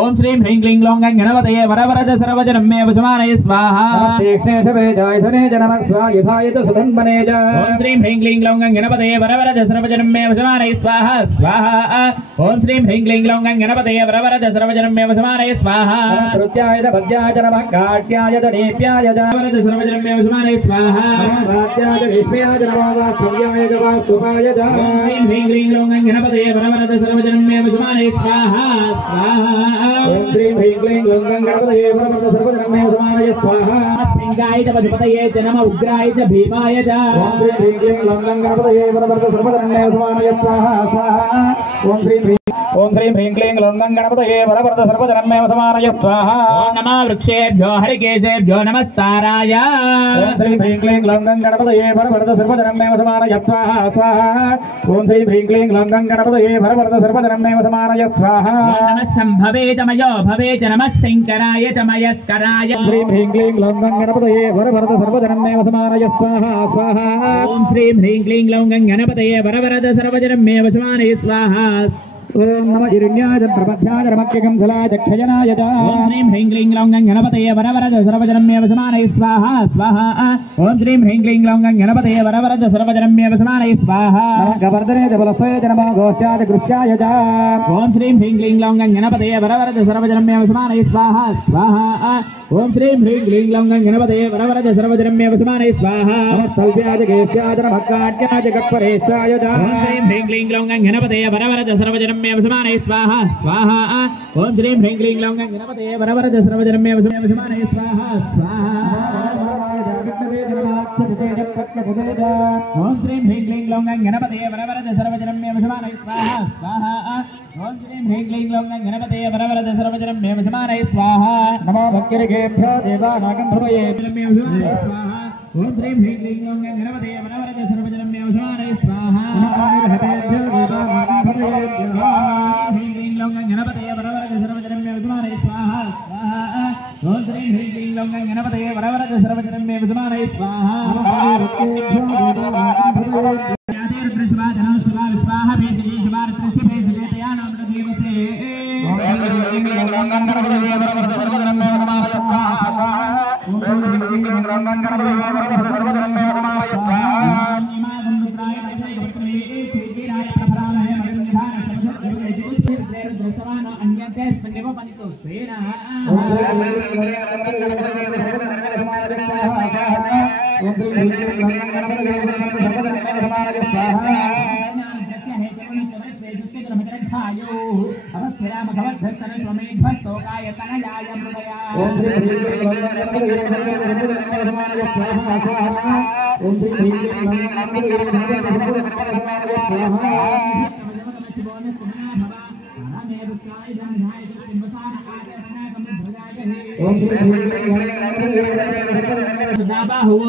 ओम श्रीं ह्रीं क्लीं ग्लौं गणपतये वरवरद सर्वजनमे विद्माने स्वाहा नमस्तेक्षेषवेजायधने च नमः स्वायुधाय च सुधन्वने च ओम श्रीं ह्रीं क्लीं ग्लौं गणपतये वरवरद सर्वजनमे विद्माने स्वाहा स्वाहा ओम श्रीं ह्रीं क्लीं ग्लौं गणपतये वरवरद सर्वजनमे विद्माने स्वाहा श्रुत्याय च भद्याय च नमः काट्याय च नीप्याय च वरवरद सर्वजनमे विद्माने स्वाहा वात्याय च विष्णयाय च नमः वात्सव्याय च वास्तुपाय च ओम श्रीं ह्रीं क्लीं ग्लौं गणपतये वरवरद सर्वजनमे विद्माने स्वाहा स्वाहा ఓం శ్రీం హ్రీం క్లీం గ్లౌం గం గణపతయే వరవర్ధ సర్వధర్మే సమానయ స్వాహా సింగాయ చ పశుపతయే చ నమ ఉగ్రాయ చ భీమాయ చ ఓం శ్రీం హ్రీం క్లీం గ్లౌం గం గణపతయే వరవర్ధ సర్వధర్మే సమానయ స్వాహా స్వాహా ఓం శ్రీం హ్రీం క్లీం గ్లౌం గం గణపతయే వరవర్ధ సర్వధర్మే సమానయ స్వాహా ఓం నమః వృక్షేభ్యో హరికేశేభ్యో నమస్కారాయ ఓం శ్రీం హ్రీం క్లీం గ్లౌం గం గణపతయే వరవర్ధ సర్వధర్మే సమానయ స్వాహా స్వాహా ఓం శ్రీం హ్రీం క్లీం గ్లౌం గం గణపతయే వరవర్ధ సర్వధర్మే సమానయ స్వాహా నమః సంభవే చ మయో భవే చ నమః శంకరాయ చ మయస్కరాయ శ్రీం హ్రీం క్లీం గ్లౌం గం గణపతయే వరవర్ధ సర్వధర్మే సమానయ స్వాహా స్వాహా ఓం శ్రీం హ్రీం క్లీం గ్లౌం గం గణపతయే వరవర్ధ సర్వధర్మే సమానయ స్వాహా ఓం నమ హిరణ్యాయ ప్రపద్యాయ రమక్యకం ధలాయ క్షయనాయ చ ఓం శ్రీం హ్రీం క్లీం గ్లౌం గం గణపతయే వరవర్ధ సర్వధర్మే సమానయ స్వాహా స్వాహా ఓం శ్రీం హ్రీం క్లీం గ్లౌం గం గణపతయే వరవర్ధ సర్వధర్మే సమానయ స్వాహా గవర్ధనే జబలసే జనమ గోష్యాయ కృష్యాయ చ ఓం శ్రీం హ్రీం క్లీం గ్లౌం గం గణపతయే వరవర్ధ సర్వధర్మే సమానయ స్వాహా స్వాహా ఓం శ్రీం హ్రీం క్లీం గ్లౌం గం గణపతయే వరవర్ధ సర్వధర్మే సమానయ స్వాహా సౌభ్యాయ కేశ్యాయ నమఃకాట్యాయ గక్పరేశాయ చ ఓం శ్రీం హ్రీం క్లీం గ్లౌం గం గణపతయే వరవర్ధ సర్వధర్మే సమానయ స్వాహా స్వాహా ఓం శ్రీం హ్రీం క్లీం గ్లౌం గం గణపతయే వరవర్ధ సర్వధర్మే సమానయ స్వాహా స్వాహా ఓం శ్రీం హ్రీం క్లీం గ్లౌం గం గణపతయే వరవర్ధ సర్వధర్మే సమానయ స్వాహా స్వాహా ఓం శ్రీం హ్రీం క్లీం గ్లౌం గం గణపతయే వరవర్ధ సర్వధర్మే సమానయ స్వాహా నమో భక్తిర్గేభ్యో దేవానాగం హృదయే స్వాహా ఓం శ్రీం హ్రీం క్లీం గ్లౌం గం గణపతయే వరవర్ధ సర్వధర్మే సమానయ స్వాహా హ్రీం క్లీం గ్లౌం గం గణపతయే వరవర్ధ సర్వధర్మే సమానయ స్వాహా స్వాహా ఓం శ్రీం హ్రీం క్లీం గ్లౌం గం గణపతయే వరవర్ధ సర్వధర్మే సమానయ స్వాహా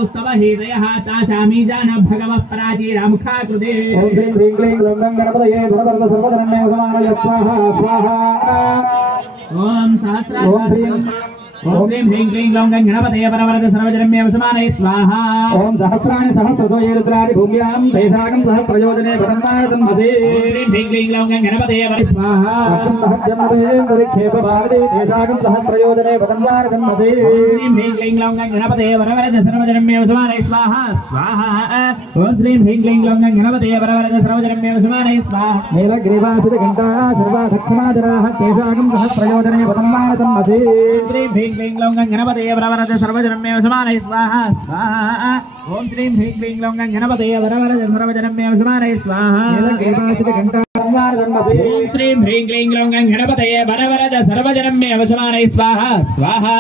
स्तव हृदयः तासामी जान भगवः पराजीरामुखा कृते ओम श्रीं ह्रीं क्लीं ग्लौं गं गणपतये वरवर्ध सर्वधर्मे समानय स्वाहा स्वाहा ओम सहस्र ओम श्रीं ह्रीं क्लीं ग्लौं गं गणपतये वरवर्ध सर्वधर्मे समानय स्वाहा ओम सहस्राणि सहस्रतो ये रुद्राणि भूम्यां तेषां सहस्रयोजने भवन्मानं मदे ओम श्रीं ह्रीं क्लीं ग्लौं गं गणपतये वरवर्ध स्वाहा सहस्रजन्मदे परिक्षेप भागदे तेषां सहस्रयोजने भवन्मानं मदे ओम श्रीं ह्रीं क्लीं ग्लौं गं गणपतये वरवर्ध सर्वधर्मे समानय स्वाहा स्वाहा ओम श्रीं ह्रीं क्लीं ग्लौं गं गणपतये वरवर्ध सर्वधर्मे समानय स्वाहा नीलग्रीवासित घण्टा सर्वा दक्षिणाजराः तेषां सहस्रयोजने भवन्मानं मदे श्रीं ह्रीं क्लीं ग्लौं गं गणपतये वरवर्ध सर्वधर्मे समानय स्वाहा स्वाहा ओम श्रीं ह्रीं क्लीं ग्लौं गं गणपतये वरवर्ध सर्वधर्मे समानय स्वाहा नीलग्रीवासित घण्टा ओम श्रीं ह्रीं क्लीं ग्लौं गं गणपतये वरवर्ध सर्वधर्मे समानय स्वाहा स्वाहा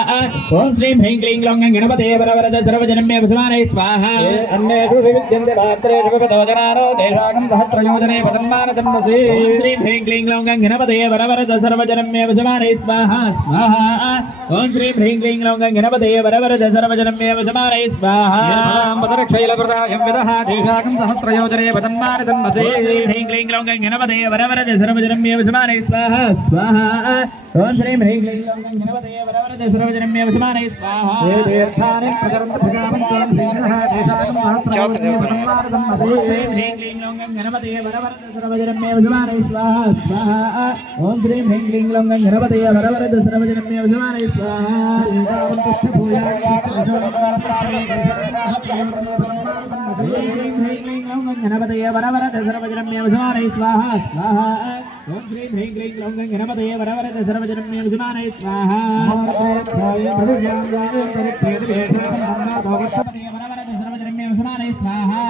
ओम श्रीं ह्रीं क्लीं ग्लौं गं गणपतये वरवर्ध सर्वधर्मे समानय स्वाहा अन्येषु विविध्यन्ते पात्रेषु विपदोजनानो तेषां सहस्रयोजने पदन्मानं मदे ओम श्रीं ह्रीं क्लीं ग्लौं गं गणपतये वरवर्ध सर्वधर्मे समानय स्वाहा स्वाहा ओम श्रीं ह्रीं क्लीं ग्लौं गं गणपतये वरवर्ध सर्वधर्मे समानय स्वाहा पदरक्षैलकृतायं विदः तेषां सहस्रयोजने पदन्मानं मदे ह्रीं क्लीं ग्लौं गं गणपतये वरवर्ध सर्वधर्मे समानय स्वाहा स्वाहा ओम श्रीं ह्रीं क्लीं ग्लौं गं गणपतये वरवर्ध सर्वधर्मे समानय स्वाहा ये तीर्थानि प्रकरणं प्रजावन्तं श्रीनः तेषां सहस्रयोजने पदन्मानं मदे ह्रीं क्लीं ग्लौं गं गणपतये वरवर्ध सर्वधर्मे समानय स्वाहा स्वाहा ओम श्रीं ह्रीं क्लीं ग्लौं गं गणपतये वरवर्ध सर्वधर्मे समानय स्वाहा गणपतये वरवर्ध सर्वधर्मे समानय स्वाहा स्वाहा ओम श्रीं ह्रीं क्लीं ग्लौं गं गणपतये वरवर्ध सर्वधर्मे समानय स्वाहा सर्वधर्मे समानय स्वाहा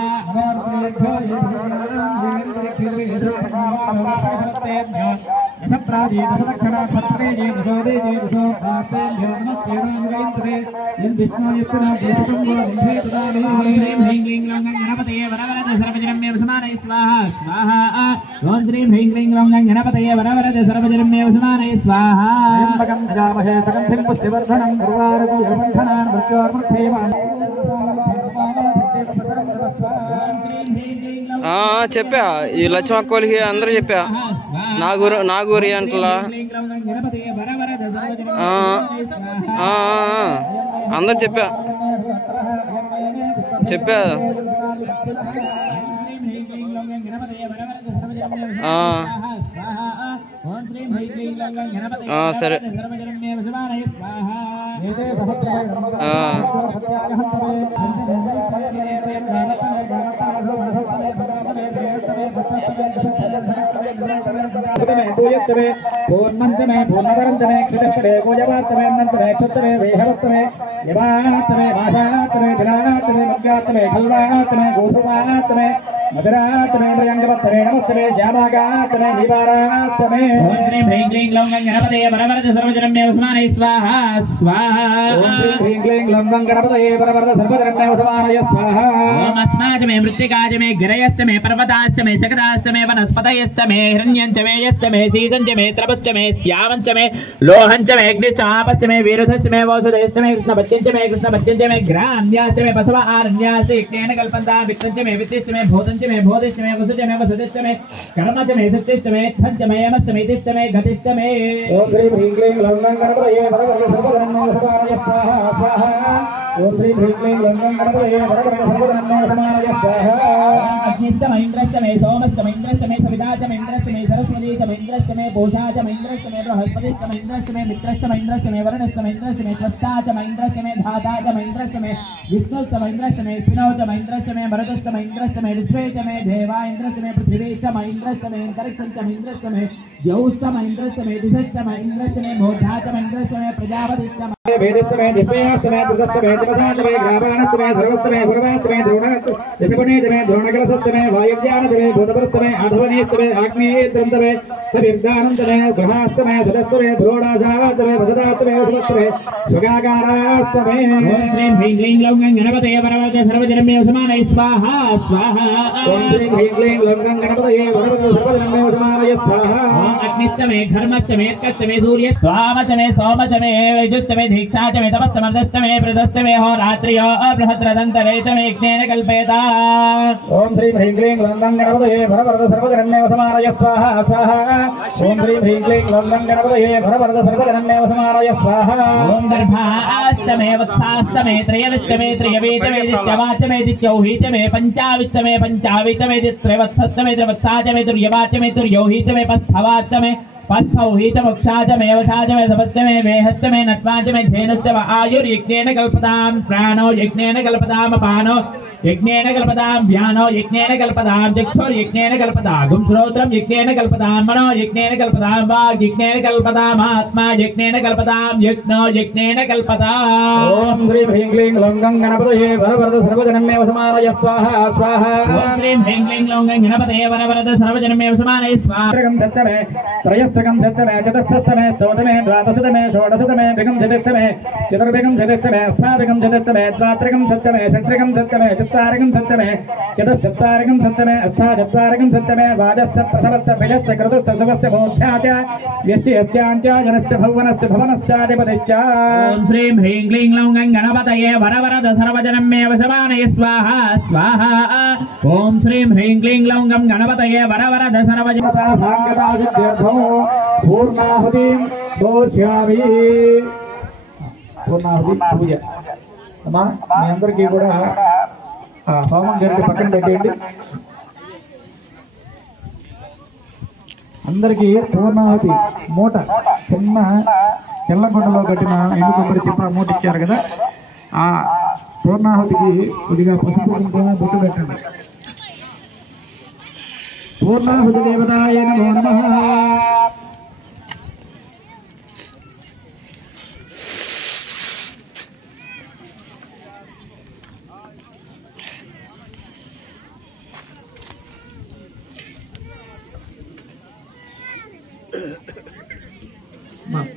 చెప్పా ఈ లక్ష్మణ కోలికి అందరూ చెప్పా నాగూరి అంటలా అందరు చెప్పా సరే मृत्तिकाच मे गिरयश्च मे पर्वताश्च मे शकदाश्च मे वनस्पतयश्च मे हिरण्यञ्च मे यश्च मे शीतञ्च मे त्रपश्च मे श्यामञ्च मे लोहञ्च मे अग्निश्च आपश्च मे वीरुधश्च मे वौषधयश्च मे कृष्णपत्यञ्च मे ग्राम्याश्च मे बसव आरण्याश्च यज्ञेन कल्पन्ता वित्तञ्च मे वित्तिश्च मे भूतञ्च मे भूतिश्च मे वसुश्च मे वसुतिश्च मे कर्मच मे सृष्टिश्च मे थञ्च मे यमश्च मे तिश्च मे गतिश्च मे ओम श्री ह्रीं क्लीं लौंगं गणपतये वरवरद सर्वधर्मो समानय स्वाहा स्वाहा ओम श्री ह्रीं क्लीं लौंगं गणपतये वरवरद सर्वधर्मो समानय स्वाहा अग्निश्च महेन्द्रश्च मे सोमश्च महेन्द्रश्च मे सविताश्च महेन्द्रश्च मे सरस्वतीश्च महेन्द्रश्च मे पूषाश्च महेन्द्रश्च मे बृहस्पतिश्च महेन्द्रश्च मे मित्रश्च महेन्द्रश्च मे वरुणश्च महेन्द्रश्च मे त्वष्टाश्च महेन्द्रश्च मे धाताश्च महेन्द्रश्च मे विष्णुश्च महेन्द्रश्च मे स्पिनोश्च महेन्द्रश्च मे मरुतश्च महेन्द्रश्च मे विश्वेश्च मे देवा इन्द्रश्च मे पृथिवीश्च महेन्द्रश्च मे अंतरिक्षश्च महेन्द्रश्च मे द्यौश्च महेन्द्रश्च मे दिशश्च महेन्द्रश्च मे मोधाश्च महेन्द्रश्च मे प्रजापतिश्च मे वेदश्च मे दिव्याश्च मे पुरुषश्च मे तपसाश्च मे ग्रावाणश्च मे सर्वश्च मे पूर्वाश्च मे द्रोणश्च दिशपुनीश्च मे द्रोणकलशश्च मे वायुज्ञानश्च मे भूतपरश्च मे आधवनीश्च मे आग्नेयेन्द्रश्च मे सविर्दानश्च मे ग्रहाश्च मे सदश्च मे द्रोणाशाश्च मे वसदाश्च मे वसुश्च मे स्वगाकाराश्च मे ओम श्रीं ह्रीं क्लीं लौंगं गणपतये वरवरद सर्वजनमे समानय स्वाहा स्वाहा ओम श्रीं ह्रीं क्लीं लौंगं गणपतये वरवरद सर्वजनमे समानय स्वाहा अग्निश्च मे धर्मश्च मे अर्कश्च मे सूर्य स्वामश्च मे सोमश्च मे वैजुश्च मे दीक्षाश्च मे तपस्समर्दश्च मे प्रदश्च मे होरात्र्यो बृहद्रदन्तरे च मे यज्ञेन कल्पेता ओम श्रीं ह्रीं क्लीं लौंगं गणपतये वरवरद सर्वजनमे समानय स्वाहा स्वाहा ओम श्रीं ह्रीं क्लीं लौंगं गणपतये वरवरद सर्वजनमे समानय स्वाहा ओम दर्भाश्च मे वत्साश्च मे त्रयविश्च मे त्रयवीच मे दित्यवाच मे दित्यौहीच मे पंचाविश्च मे पंचावीच मे दित्रवत्सश्च मे त्रिवत्साच मे तुर्यवाच मे तुर्यौहीच मे पस्थवाच मे पस्थौहीच मोक्षाच मे वसाच मे सपश्च मे वेहश्च मे नत्वाच मे धेनश्च मे आयुर्यज्ञेन कल्पतां प्राणो यज्ञेन कल्पतां अपानो यज्ञेन कल्पतां व्यानो यज्ञेन कल्पतां चक्षुर्यज्ञेन कल्पतां श्रोत्रं यज्ञेन कल्पतां मनो यज्ञेन कल्पतां वाक् यज्ञेन कल्पतां आत्मा यज्ञेन कल्पतां यज्ञो यज्ञेन कल्पतां ओम श्री ह्रीं क्लीं लौंगं गणपतये वरवरद सर्वजनमे समानय स्वाहा स्वाहा ओम श्री ह्रीं क्लीं लौंगं गणपतये वरवरद सर्वजनमे समानय स्वाहा सच्चमे त्रयस्सकं सच्चमे चतुस्सच्चमे चौदमे द्वादशतमे षोडशतमे भिगं चतुर्थमे चतुर्भिगं चतुर्थमे अष्टाभिगं चतुर्थमे द्वात्रिकं सच्चमे षट्रिकं सच्चमे चत्वारिकं सच्चमे चतुश्चत्वारिकं सच्चमे अष्टाचत्वारिकं सच्चमे वाजश्च प्रसवश्च बिजश्च क्रतुश्च शुभश्च मोक्षाच यश्च यस्याञ्च जनश्च भुवनश्च भवनश्चाधिपतिश्च ओम श्रीं ह्रीं क्लीं लौंगं गणपतये वरवरद सर्वजनमे समानय स्वाहा स्वाहा ओम श्रीं ह्रीं क्लीं लौंगं गणपतये वरवरद सर्वजनमे पूर्णाहुतिं दोष्यामि पूर्णाहुति पूजा అమ్మా మీ అందరికీ కూడా హోమం జరిగి పక్కన పెట్టేయండి. అందరికీ పూర్ణాహుతి మూట చిన్న తెల్లగుండలో కట్టిన ఎండు కొబ్బరి చిప్ప మూట ఇచ్చారు కదా, ఆ పూర్ణాహుతికి కొద్దిగా పసుపు కుంకుమ బొట్టు పెట్టండి. పూర్ణాహుతి దేవతాయ నమో నమః.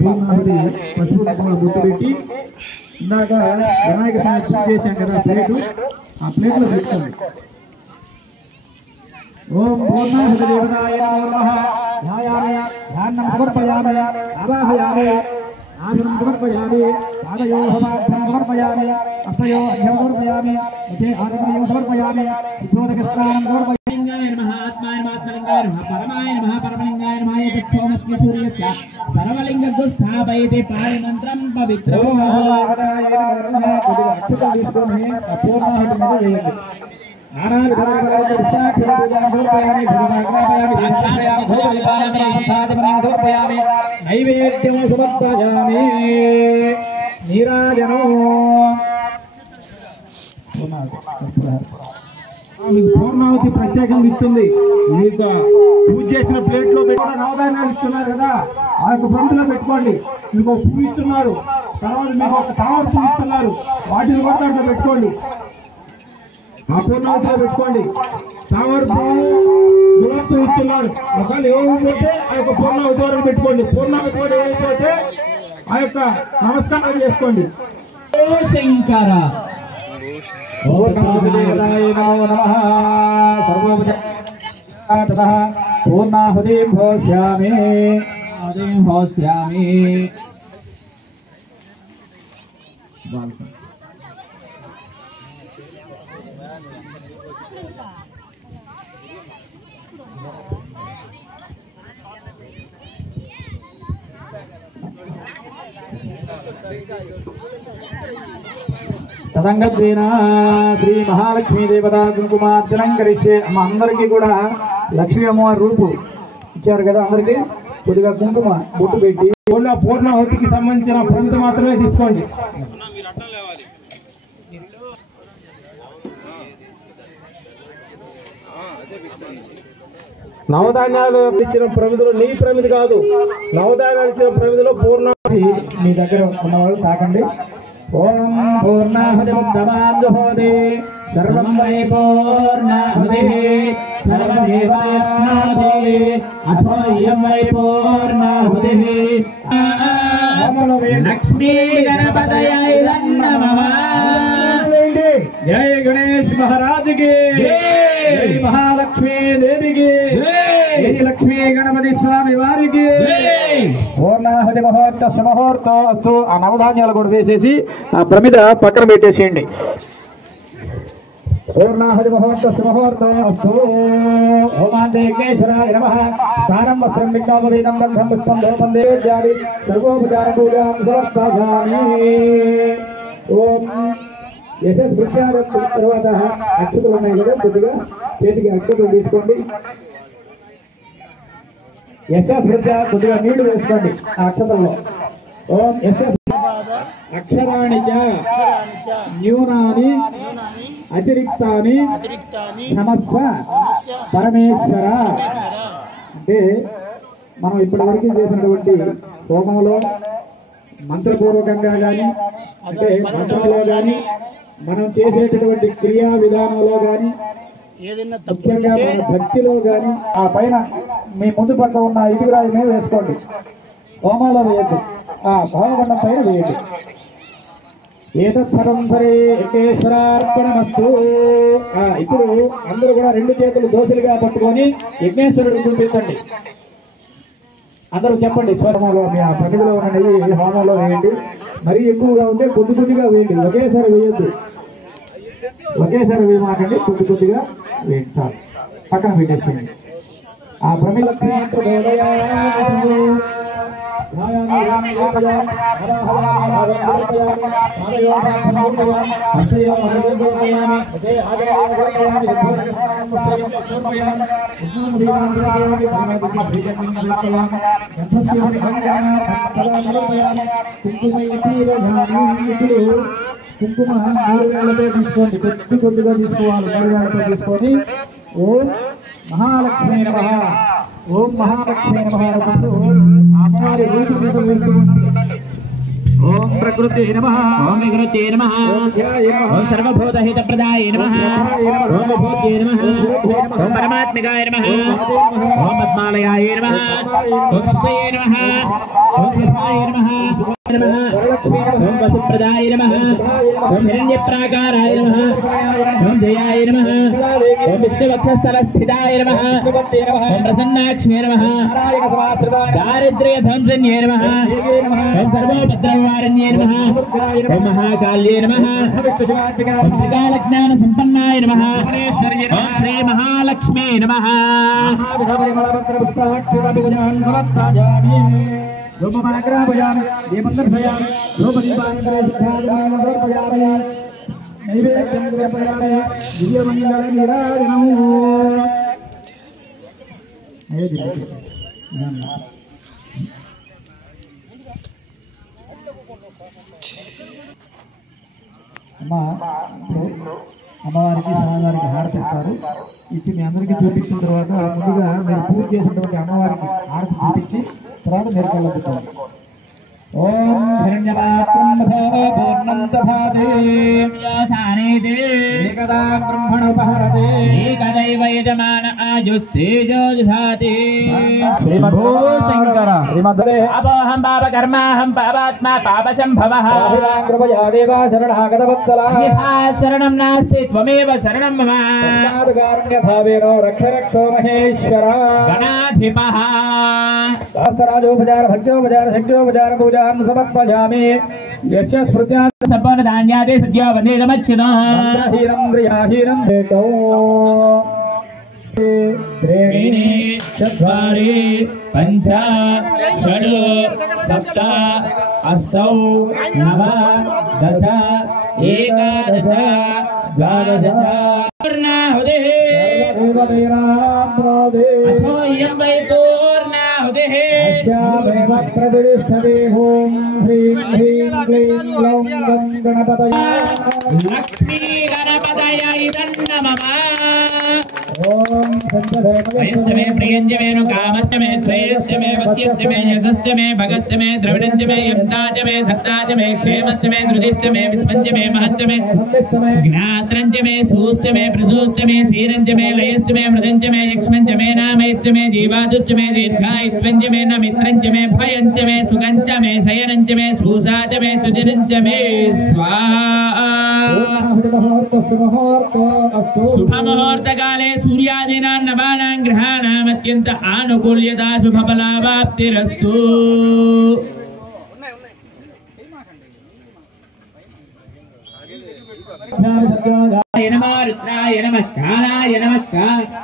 పూర్ణాహుతి పసుపు కుంకుమలో బొట్టు పెట్టి ఇందాక వినాయక స్వామి చేశాం కదా ప్లేటు, ఆ ప్లేట్లో పెట్టుకోండి. ఓం పూర్ణాహుతి దేవతాయ నమః. ధ్యాయామి, ధ్యానం సమర్పయామి, ఆవాహయామి, ఆసనం సమర్పయామి, పాదయోః పాద్యం సమర్పయామి, హస్తయోః అర్ఘ్యం సమర్పయామి, ముఖే ఆచమనీయం సమర్పయామి, ఉద్యోతకస్నానం సమర్పయామి. లింగాయ నమః, ఆత్మాయ నమః, ఆత్మలింగాయ నమః, పరమాయ నమః, పరమలింగాయ నమః. ఏతత్సోమస్య సూర్యస్య సర్వలింగస్య స్థాపయతే పారిమంత్రం పవిత్రం. ఓం మహావదాయ నమః. కొద్దిగా అక్షతలు తీసుకొని ఆ పూర్ణాహుతి మీద వేయండి. నైవేద్యం సమర్పయామి. నీరాజనో మీకు పూర్ణావతి ప్రత్యేకంగా ఇస్తుంది. మీకు పూజ చేసిన ప్లేట్ లో పెట్టుకుని నవధాన్యాలు ఇస్తున్నారు కదా, ఆ యొక్క బండిలో పెట్టుకోండి. మీకు ఒక పువ్వు ఇస్తున్నారు, తర్వాత మీకు ఒక తామర పువ్వు ఇస్తున్నారు, వాటిని కూడా దాంట్లో పెట్టుకోండి. ఆ పూర్ణావతిలో పెట్టుకోండి. తామర పువ్వు, గులాబీ పువ్వు ఇస్తున్నారు, ఒకవేళ ఏమైపోతే ఆ యొక్క పూర్ణావతి వరకు పెట్టుకోండి. పూర్ణావతి కూడా ఏమైపోతే ఆ యొక్క నమస్కారం చేసుకోండి. శంకర పూర్ణాహుతి భోష్యామి భోష్యామి. తదంగత్వేన శ్రీ మహాలక్ష్మీ దేవత కుంకుమార్చనం కరిస్తే. అమ్మ అందరికీ కూడా లక్ష్మీ అమ్మవారి రూపు ఇచ్చారు కదా, అందరికీ కొద్దిగా కుంకుమ బొట్టు పెట్టి పూర్ణాహుతికి సంబంధించిన ప్రంత మాత్రమే తీసుకోండి. నవధాన్యాలు ఇచ్చిన ప్రమిదలు నీ ప్రమిది కాదు, నవధాన్యాలు ఇచ్చిన ప్రమిదిలో పూర్ణాహుతి మీ దగ్గర ఉన్న వాళ్ళు తాకండి. ఓం పూర్ణాహుతి ముక్తమాంజుహోతి సర్వం వై పూర్ణాహుతి సర్వదేవాస్నాతి అథో ఇయం వై పూర్ణాహుతి. లక్ష్మీ గణపతయై నమః. జై గణేష్ మహారాజుకి, జై మహాలక్ష్మీ దేవికి, జై లక్ష్మీ గణపతి స్వామి వారికి. పూర్ణాహుతి ముహూర్త సుముహూర్తం. ఆ నవధాన్యాలు కూడా వేసేసి ఆ ప్రమిద పక్కన పెట్టేసేయండి. పూర్ణాహుతి ముహూర్త సుముహూర్తం. ఓమాందేశ్వరాయ నమః. స్నానం వస్త్రం విజ్ఞాపదీనం గంధం పుష్పం ధూపం దేవ్యాది సర్వోపచార పూజాం సమర్పయామి. ఓం యశస్వృత్యాల తర్వాత అక్షతలు ఉన్నాయి కదా, కొద్దిగా చేతికి అక్షతలు తీసుకోండి. యశస్వృత్య కొద్దిగా నీళ్లు వేసుకోండి ఆ అక్షతల్లో. ఓం యశస్ అక్షరాణి చ న్యూనాని అతిరిక్తాని నమస్వ పరమేశ్వర. అంటే మనం ఇప్పటి వరకు చేసినటువంటి హోమంలో మంత్రపూర్వకంగా కానీ, అంటే మంత్రంలో కానీ, మనం చేసేటటువంటి క్రియా విధానంలో కానీ, ముఖ్యంగా మన భక్తిలో కానీ, ఆ పైన మీ ముందు పక్క ఉన్న ఇటుకురాయి మీద వేసుకోండి. హోమంలో వేయద్దు, ఆ హోమగుండం పైన వేయండి. ఏతత్సరం సరే యజ్ఞేశ్వరార్పణమస్తు. ఇప్పుడు అందరూ కూడా రెండు చేతులు దోశలుగా పట్టుకొని యజ్ఞేశ్వరుడు చూపించండి. అందరూ చెప్పండి. స్వరములో మీ ఆ ప్రతిలో ఉన్న నెయ్యి హోమంలో వేయండి. మరీ ఎక్కువగా ఉంటే కొద్ది కొద్దిగా వేయండి, ఒకేసారి వేయద్దు. ఒకేసారి వేయమాకండి, కొద్ది కొద్దిగా వేయండి. చాలు, పక్కన పెట్టేసుకోండి. ఆ ప్రమిద కుంకుమ 3 వేలతో తీసుకోండి, కొద్ది కొద్దిగా తీసుకోవాలి. 3 వేలతో తీసుకొని ఓం మహాలక్ష్మీ నమః, ఓం మహాలక్ష్మీ నమః అమ్మవారి రూపు మీద వేసుకోండి. ओम प्रकृते नमः ओम विकृते नमः ओम सर्वभूतहितप्रदाय नमः ओम विभूते नमः ओम परमात्मिकाय नमः ओम पद्मालयाय नमः ओम भक्तये नमः ओम कृष्णाय नमः ओम वसुप्रदाय नमः ओम हिरण्यप्राकाराय नमः ओम जयाय नमः ओम विष्णुवक्षस्थलस्थिताय नमः ओम प्रसन्नाक्ष्ये नमः दारिद्र्यध्वंसन्ये नमः ओम सर्वोपद्रववारण्ये नमः ओम महाकाल्ये नमः ओम त्रिकालज्ञानसम्पन्नाय नमः ओम श्री महालक्ष्मी नमः धूममाग्रापयामि दीपन्दर्शयामि धूपदीपान्तरपयामि नैवेद्यं समर्पयामि दिव्यमङ्गलनिराजनम् అమ్మవారికి స్వామివారికి హారతి ఇస్తారు. ఇచ్చి మీ అందరికీ చూపించిన తర్వాత ముందుగా మీరు పూజ చేసినటువంటి అమ్మవారికి హారతి చూపించి తర్వాత మీరు కలుగుతారు. ఓం హిరణ్యపాత్రం పూర్ణం దధాతే ఏకదా బ్రహ్మణోపహరతే ఏకదైవ యజమాన ఆయుస్తేజో దధాతే శ్రీమదో శంకర శ్రీమద్దే అపోహం పాపకర్మాహం పాపాత్మా పాపశంభవః కృపయా దేవా శరణాగతవత్సలా శరణం నాస్తి త్వమేవ శరణం మమ కారుణ్యభావేనో రక్ష రక్షో మహేశ్వర గణాధిపః సహస్రాజోపచార భక్త్యోపచార శక్త్యోపచార పూజాన్ సమర్పయామి యస్య స్మృత్యా సంపన్న ధాన్యాదే సద్యో వందే నమచ్చునా మంత్రహీనం క్రియాహీనం దేకౌ त्रीणि चत्वारि पञ्च षड् सप्त अष्टौ नव दश एकादश द्वादश पूर्णाहुतिः अथो इयं वै पूर्णाहुतिः प्रतिष्ठते ओं ह्रीं ह्रीं क्लीं ग्लौं गं गणपतये लक्ष्मी गणपतये नमः ओम वयस्य मे प्रियञ्च मे नु कामश्च मे श्रेयश्च मे भक्त्यश्च मे यशश्च मे भगश्च मे द्रविणञ्च मे यन्ताच मे धत्ताच मे क्षेमश्च मे धृतिश्च मे विस्मञ्च मे महश्च मे ज्ञात्रञ्च मे सूश्च मे प्रसूश्च मे क्षीरञ्च मे लयश्च मे मृदञ्च मे यक्ष्मञ्च मे नामयश्च मे जीवादुश्च मे दीर्घायुत्वञ्च मे न मित्रञ्च मे भयञ्च मे सुखञ्च मे शयनञ्च मे सूषाच मे सुजनञ्च मे स्वाहा शुभमुहूर्तकाले सूर्यादीनां नवानां ग्रहाणाम् अत्यन्त आनुकूल्यता शुभफलावाप्तिरस्तु नमः रुद्राय नमः कालाय नमः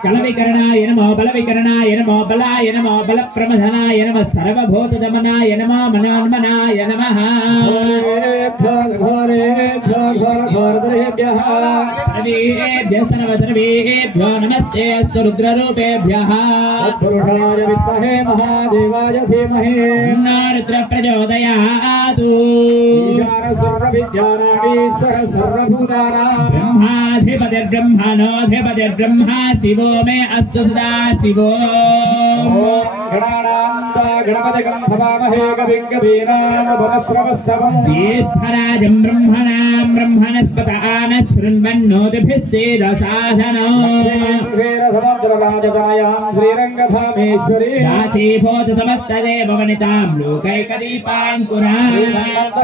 कलविकरणाय नमो बलविकरणाय नमो बलाय नमो बलप्रमथनाय नमः सर्वभूतदमनाय नमो मनोन्मनाय नमः सर्वेभ्यो नमस्ते अस्तु रुद्ररूपेभ्यः पुरुषाय विद्महे महादेवाय धीमहि रुद्र प्रचोदयातु सर्वविद्यानामीश्वर सर्वभूतानां ब्रह्माधिपतिर्ब्रह्माणोऽधिपतिर्ब्रह्मा शिवो मे अस्तु सदा शिवो गणपतिगणं भवामहे कविं कवीनामुपमश्रवस्तवम् ज्येष्ठराजं ब्रह्मणां ब्रह्मणस्पतः नः शृण्वन्नोतिभिः सेदसाधनो वीरसमुद्रराजतनयां श्रीरङ्गधामेश्वरी राशीभूत समस्तदेववनितां लोकैकदीपाङ्कुरां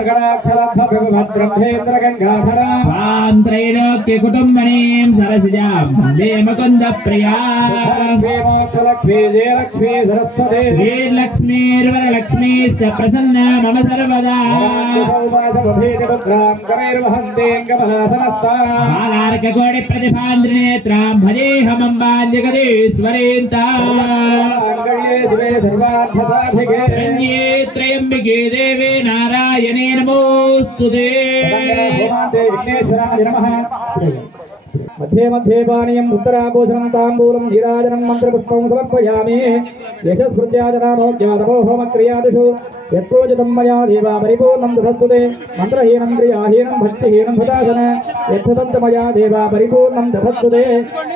गणाक्षरभद्रब्रह्मेन्द्रगङ्गाधरा स्वां त्रैलोक्यकुटुम्बनीं सरसिजां वन्दे मुकुन्दप्रिया लक्ष्मी जयलक्ष्मी सरस्वती श्रीलक्ष्मीर्वरलक्ष्मीश्च प्रसन्ना मम सर्वदा बालार्ककोटिप्रतिभान्द्रिनेत्रां भजेऽहमम्बाञ्जगदीश्वरीं तान्ये त्र्यम्बिके देवे नारायणे नमोऽस्तुते मध्ये मध्ये पानीयम् उत्तराभूषणं ताम्बूलं नीराजनं मन्त्रपुष्पं समर्पयामि यशस्मृत्याजनामोज्ञातमो होमक्रियादिषु यत्पूजितं मया देवा परिपूर्णं दधस्तुते मन्त्रहीनं क्रियाहीनं भक्तिहीनं भदासन यच्छदन्त मया देवा परिपूर्णं दधस्तुते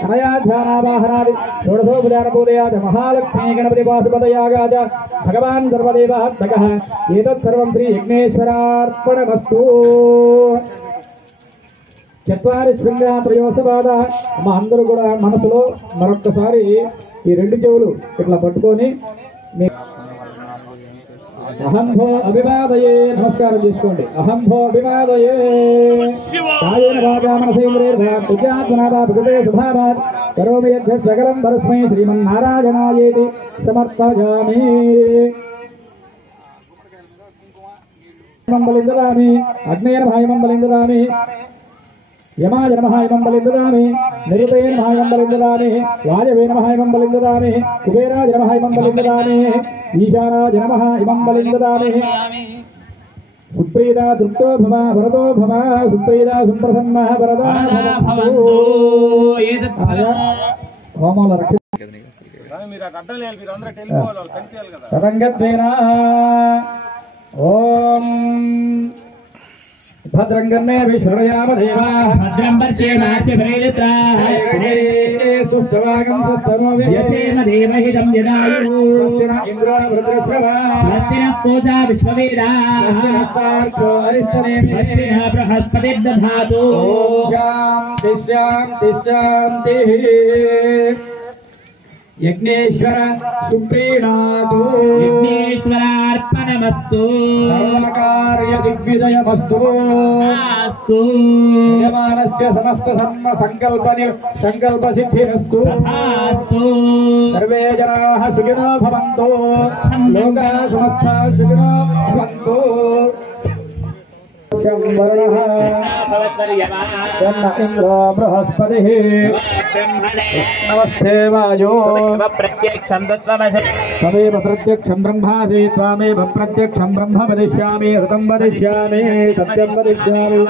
अनया ध्यानावाहनादि षोडशोपचारपूजयाच महालक्ष्मी गणपति वासुपदयागाच भगवान् सर्वदेवात्मकः एतत् सर्वं श्री विघ्नेश्वरार्पणमस्तु చత్వారి శృంగా త్రయోసపాద మా అందరూ కూడా మనసులో మరొక్కసారి ఈ రెండు చెవులు ఇట్లా పట్టుకొని అహంభో అభివాదయే నమస్కారం చేసుకోండి అహంభో అభివాదయే కాయేన వాచా మనసేంద్రియర్భా పూజ్యాత్మనాదా భగవతే సుధావాత్ కరోమి యజ్ఞ సకలం పరస్మై శ్రీమన్నారాయణాయేతి సమర్పయామి మంబలిందదామి అగ్నేయ భాయమంబలిందదామి यमाय नमः इमं बलिंददामि निरुते नमः इमं बलिंददामि वायवे नमः इमं बलिंददामि कुबेराय नमः इमं बलिंददामि ईशानाय नमः इमं बलिंददामि सुप्रीता तृप्तो भव वरदो भव सुप्रीता सुप्रसन्नः वरदा भवन्तु होमोल रक्षित మీరు ఆ గడ్డలు వేయాలి మీరు అందరూ టెలిఫోన్ వాళ్ళు కనిపించాలి కదా తరంగద్వేనా ఓం भद्रंगन्ने विश्वरयाम देवा भद्रं पश्येमास्य प्रेरित्रा सुष्ठवागं सुष्ठमो यथेन देवहितं यदायुः इंद्रो भद्रश्रवा लक्ष्मिनः पूजा विश्ववेदा लक्ष्मिनस्तार्को अरिष्टनेमि लक्ष्मिनः बृहस्पतिर्दधातु शान्ति शान्ति शान्तिः यज्ञेश्वर सुप्रीणातु यज्ञेश्वरार्पणमस्तु सर्वकार्य दिग्विजयमस्तु अस्तु यजमानस्य समस्त संकल्प सिद्धिरस्तु अस्तु सर्वे जनाः सुखिनो भवन्तु लोकाः समस्ताः सुखिनो भवन्तु इंद्रो बृहस्पतिः नमस्ते वायो प्रत्यक्षं तत्त्वमसि तमेव प्रत्यक्षं ब्रह्मासि त्वामेव प्रत्यक्षं ब्रह्म वदिष्यामि ऋतं वदिष्यामि सत्यं वदिष्यामि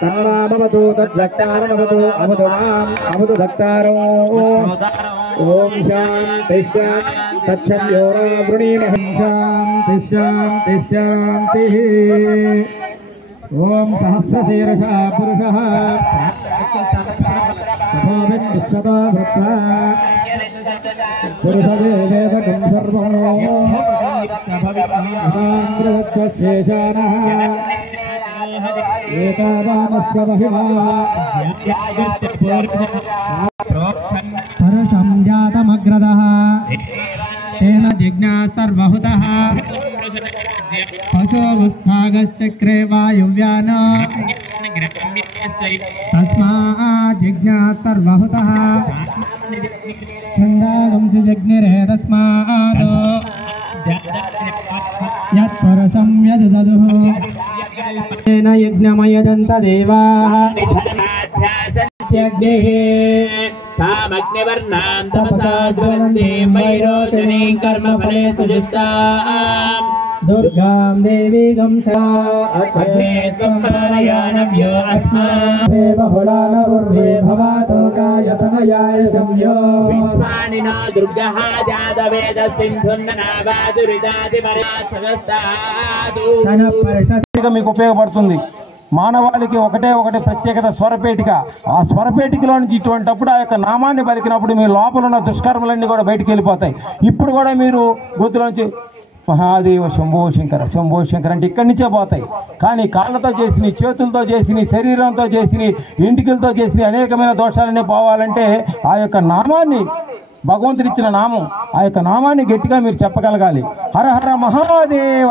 तन्नामवतु तद्भक्तारमवतु अमुदु माम् अमुदु भक्तारो ॐ शान्ति शान्ति तच्छन्यो वृणीमहं शान्ति शान्ति शान्तिः ॐ सहस्रशीर्षः पुरुषः तपोविन्दुष्यतो भक्त्वा पुरुषदेवेदकं सर्वोऽङ्गवत्तशेषानः एतावानस्य महिमा परशं जातमग्रदः तेन जिज्ञा सर्वहुतः पशुस्थागश्चक्रे वायुव्यान तस्मात् जिज्ञात् सर्वहुतः छन्दागं जज्ञिरे तस्मात् यत्परशं यददुः तेन यज्ञमयजन्त देवाः यज्ञेः तामग्निवर्णां तपसा ज्वलन्तीं वैरोचनीं कर्मफले सुजुष्टाम् दुर्गां देवीगं सा अग्ने त्वं पारयानव्यो अस्माभिः बहुलानवुर्वे भवातो कायतनयाय संयो विश्वानिनो दुर्गः जातवेद सिन्धुन्ननावादुरिदादिपराच्छदस्तादु మీకు ఉపయోగపడుతుంది మానవాళికి ఒకటే ఒకటి ప్రత్యేకత స్వరపేటిక ఆ స్వరపేటికలో నుంచి ఇటువంటిప్పుడు ఆ యొక్క నామాన్ని పలికినప్పుడు మీ లోపల ఉన్న దుష్కర్మలన్నీ కూడా బయటికి వెళ్ళిపోతాయి ఇప్పుడు కూడా మీరు గొంతులోంచి మహాదేవ శంభో శంకర అంటే ఇక్కడి నుంచే పోతాయి కానీ కాళ్ళతో చేసిన చేతులతో చేసిన శరీరంతో చేసిన ఎంటికలతో చేసిన అనేకమైన దోషాలన్నీ పోవాలంటే ఆ యొక్క నామాన్ని భగవంతుడిచ్చిన నామం ఆ యొక్క నామాన్ని గట్టిగా మీరు చెప్పగలగాలి హర హర మహాదేవ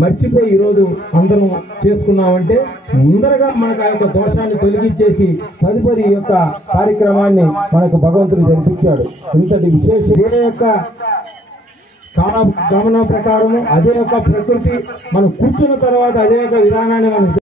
మర్చిపోయి ఈరోజు అందరం చేసుకున్నామంటే ముందరగా మనకు ఆ యొక్క దోషాన్ని తొలగించేసి తదుపరి యొక్క కార్యక్రమాన్ని మనకు భగవంతుడు జరిపించాడు ఇంతటి విశేష ఏ యొక్క కాల గమనం ప్రకారము అదే యొక్క ప్రకృతి మనం కూర్చున్న తర్వాత అదే యొక్క విధానాన్ని మనం